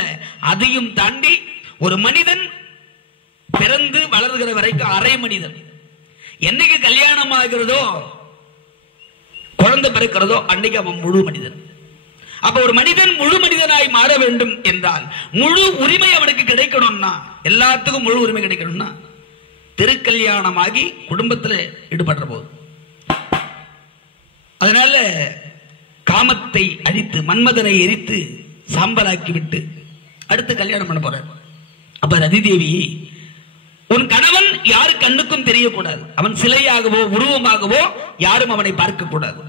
அதையும் தாண்டி ஒரு மனிதன் பிறந்து வளர்கிற வரைக்கும் அரை மனிதன். என்னைக்கு கல்யாணம் ஆகிறதோ குழந்தை பிறக்கிறதோ அன்னைக்கு அவன் முழு மனிதன். அப்ப ஒரு மனிதன் முழு மனிதனாய் மாற வேண்டும் என்றால் முழு உரிமை அவனுக்கு கிடைக்கணும்னா, எல்லாத்துக்கும் முழு உரிமை கிடைக்கணும்னா திருக்கல்யாணமாகி குடும்பத்தில் ஈடுபடுற போது. அதனால காமத்தை அழித்து மன்மதனை எரித்து சாம்பலாக்கி விட்டு அடுத்து கல்யாணம் பண்ண போற. அப்ப ரதிதேவி, உன் கணவன் யாரு கண்ணுக்கும் தெரியக்கூடாது, அவன் சிலையாகவோ உருவமாகவோ யாரும் அவனை பார்க்க கூடாது.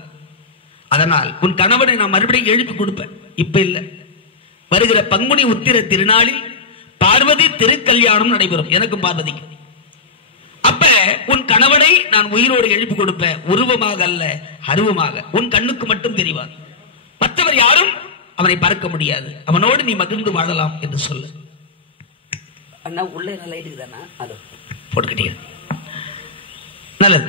அதனால் உன் கணவனை நான் மறுபடியும் எழுப்பி கொடுப்பேன். இப்ப இல்ல, வருகிற பங்குனி உத்திர திருநாளில் பார்வதி திருக்கல்யாணம் நடைபெறும், எனக்கும் பார்வதிக்கும். அப்ப உன் கணவனை நான் உயிரோடு எழுப்பி கொடுப்பேன், உருவமாக அல்ல அருவமாக. உன் கண்ணுக்கு மட்டும் தெரிவார், மற்றவர் யாரும் அவனை பார்க்க முடியாது, அவனோடு நீ மகிழ்ந்து வாழலாம் என்று சொல்லு. அண்ணா உள்ளே நல்லா இருக்குதானா, அது போட்டுக்கிட்டே நல்லது.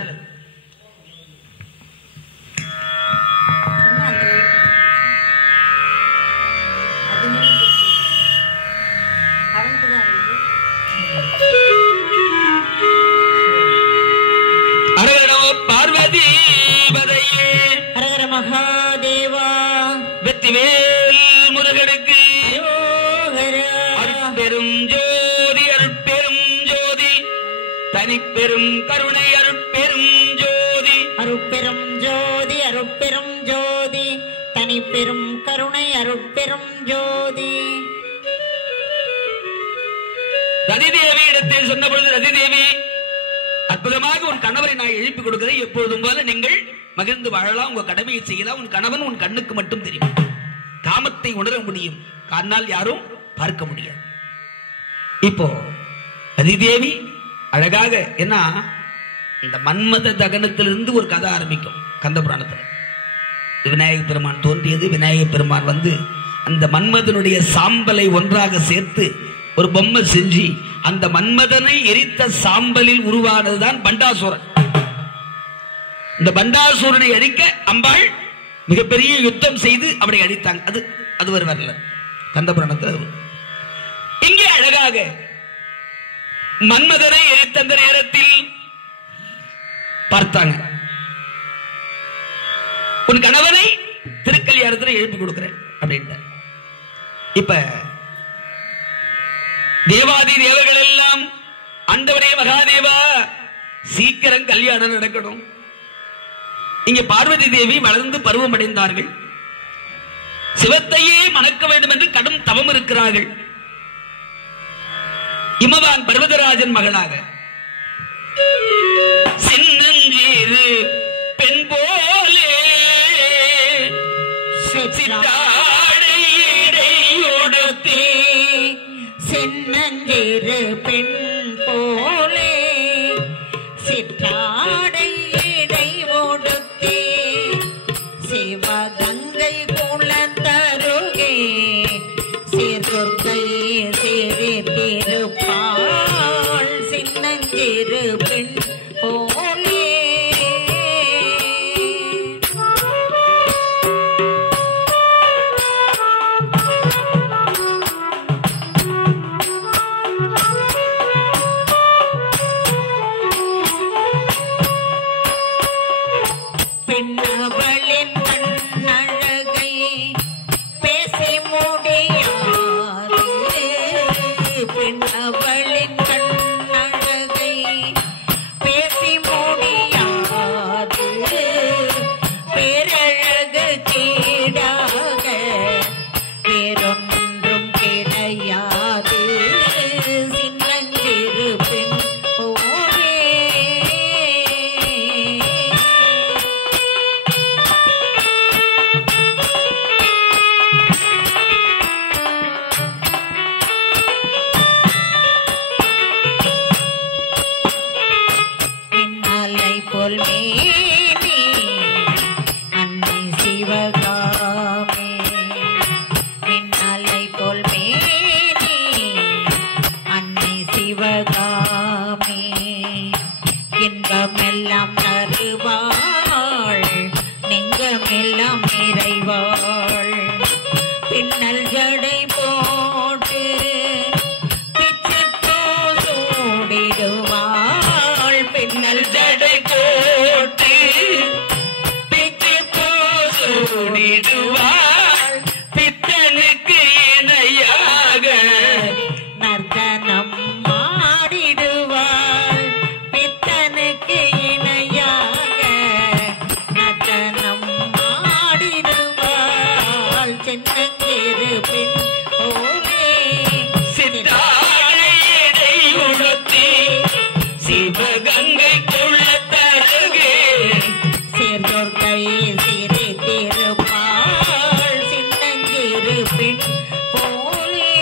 பார்வதி பதையே ஹரஹர மகாதேவா, வெற்றிவேல் முருகனுக்கு அருட்பெரும் ஜோதி, அருட்பெரும் ஜோதி, தனிப்பெரும் கருணை அருட்பெரும் ஜோதி, அருட்பெரும் ஜோதி, அருட்பெரும் ஜோதி, தனிப்பெரும் கருணை அருட்பெரும் ஜோதி. ரதி தேவி இடத்தில் சொன்ன பொழுது ரதி தேவி அற்புதமாக உன் கணவரை நான் எழுப்பி கொடுக்கிறேன், எப்பொழுதும் போல நீங்கள் மகிழ்ந்து வாழலாம், உங்க கடமையை செய்யலாம், உன் கணவன் உன் கண்ணுக்கு மட்டும் தெரியும், காமத்தை உணர முடியும், கண்ணால் யாரும் பார்க்க முடியாது. இப்போ ரதி தேவி அழகாக என்ன இந்த மன்மத தகனத்திலிருந்து ஒரு கதை ஆரம்பிக்கும் கந்த புராணத்தில். விநாயக பெருமான் தோன்றியது, விநாயக பெருமான் வந்து அந்த மன்மதனுடைய சாம்பலை ஒன்றாக சேர்த்து ஒரு பொம்மை செஞ்சு அந்த மன்மதனை எரித்த சாம்பலில் உருவானதுதான் பண்டாசுரன். இந்த பண்டாசுரனை அழிக்க அம்பாள் மிகப்பெரிய யுத்தம் செய்து அவனை அழித்தாங்க. அது ஒரு வரல கந்த புராணத்தில். இங்கே அழகாக மன்மதனை எரித்த அந்த நேரத்தில் பார்த்தாங்க, உன் கணவனை திருக்கல்யாணத்தில் எழுப்பி கொடுக்கிறேன் அப்படின்ட்டு. இப்ப தேவாதி தேவர்கள் எல்லாம் ஆண்டவரே மகாதேவா சீக்கிரம் கல்யாணம் நடக்கணும். இங்கே பார்வதி தேவி வளர்ந்து பருவம் அடைந்தார்கள், சிவத்தையே மணக்க வேண்டும் என்று கடும் தவம் இருக்கிறார்கள். இமவான் பர்வதராஜன் மகளாக சின்னஞ்சீரு பெண் போலே சித்தாடையுடுத்தே சின்னஞ்சீரு பெண் போலே சித்தாடை இடை ஓடுத்தே சிவகங்கை குளத்தருகே சிறுகை சிறு திருப்பாள் சின்னஞ்சிறு பெண் போலே. பெண்ணவளின் கண்ணழகை பேசி முடியாது, பெண்ணவளின் கண்ணழகை பேசி முடியாது, பேரழகு கீடாக வேறொன்றும் கிடையாது சின்னஞ்சிறு பெண் போலே. போல் மேனி அன்னை சிவகாமே, மின்னலை போல் மேனி அன்னை சிவகாமே, இன்பமெல்லாம் தருவாள் நெஞ்சமெல்லாம் நிறைவாள், பின்னல் ஜடை போட்டு பிச்சைப்பூ சூடிடுவாள், பின்னல் ஜடை போட்டு பிச்சைப்பூ சூடிடுவாள், பித்தனுக்கு இணையாக நர்த்தனம் ஆடிடுவாள், பித்தனுக்கு இணையாக நர்த்தனம் ஆடிடுவாள், சின்னஞ்சிறு பெண் போலே. சித்தாடை உடுத்தி சிவகங்கை குளத்தருகே சேர்ந்தோர்கை சிறு திருப்பாள் சின்னஞ்சிறு பெண் போலே.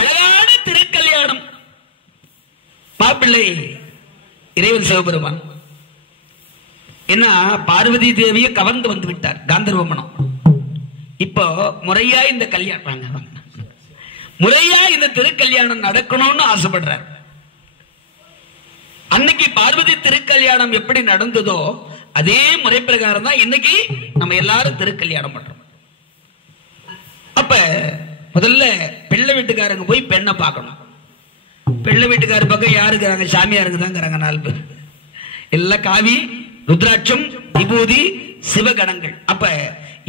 அழகான திருக்கல்யாணம். மாப்பிள்ளை இறைவன் சிவபெருமான் என்ன பார்வதி தேவியை கவர்ந்து வந்து விட்டார், காந்தர்வ மனம். இப்போ முறையா இந்த கல்யாணம் முறையா இந்த திருக்கல்யாணம் நடக்கணும்னு ஆசைப்படுறார். அன்னைக்கு பார்வதி திருக்கல்யாணம் எப்படி நடந்ததோ அதே முறை பிரகாரம் தான் இன்னைக்கு நம்ம எல்லாரும் திருக்கல்யாணம் பண்றோம். அப்ப முதல்ல பிள்ளை வீட்டுக்காரங்க போய் பெண்ணை பார்க்கணும். பிள்ளை வீட்டுக்கார பக்கம் யாரு இருக்கிறாங்க? சாமியாருக்கு தான் இருக்கிறாங்க 4 பேர். எல்லாம் காவி ருத்ராட்சம் விபூதி சிவகணங்கள். அப்ப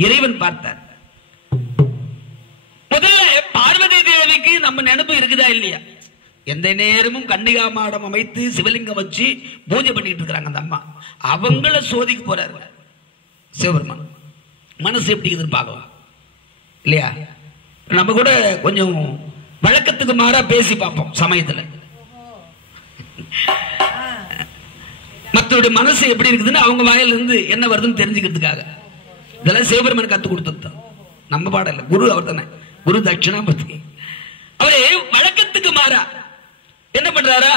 இறைவன் பார்த்தார். முதல்ல பார்வதி தேவிக்கு நம்ம நினைப்பு இருக்குதா இல்லையா? எந்த நேரமும் கன்னிகா மாடம் அமைத்து சிவலிங்கம் வச்சு பூஜை பண்ணிட்டு இருக்கிறாங்க அந்த அம்மா. அவங்கள சோதிக்க போறாரு சிவபெருமான். மனசு எப்படி இருக்குதுன்னு பார்க்கலாம் இல்லையா? நம்ம கூட கொஞ்சம் வழக்கத்துக்கு மாறா பேசி பார்ப்போம் சமயத்துல. மற்றவருடைய மனசு எப்படி இருக்குதுன்னு அவங்க வாயில இருந்து என்ன வருதுன்னு தெரிஞ்சுக்கிறதுக்காக. இதெல்லாம் சிவபெருமான் கத்து கொடுத்தது, நம்ம பாடல. குரு அவர் தானே, குரு தட்சிணாமூர்த்தி. அவரு வழக்கத்துக்கு மாறா என்ன பண்றாரா,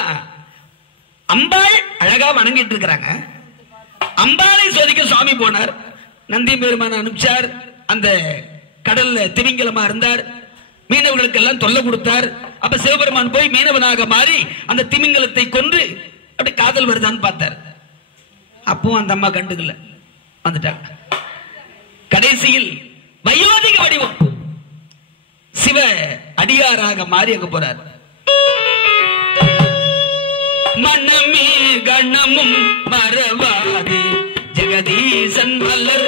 அம்பாள் அழகா வணங்கிட்டு இருக்கிறாங்க. அம்பாளை சோதிக்க சுவாமி போனார். நந்தி பெருமான அனுப்பிச்சார். அந்த கடல்ல திமிங்கலமா இருந்தார். மீனவர்களுக்கு எல்லாம் தொல்லை கொடுத்தார். அப்ப சிவபெருமான் போய் மீனவனாக மாறி அந்த திமிங்கலத்தை கொன்று அப்படி காதல் வருதான்னு பார்த்தார். அப்போ அந்த அம்மா கண்டுக்கல, வந்துட்டாங்க. கடைசியில் வயோதிக வடிவம் சிவ அடியாராக மாறி அங்க போறார். மனமே கணமும் மறவாதே ஜெகதீசன் மலர்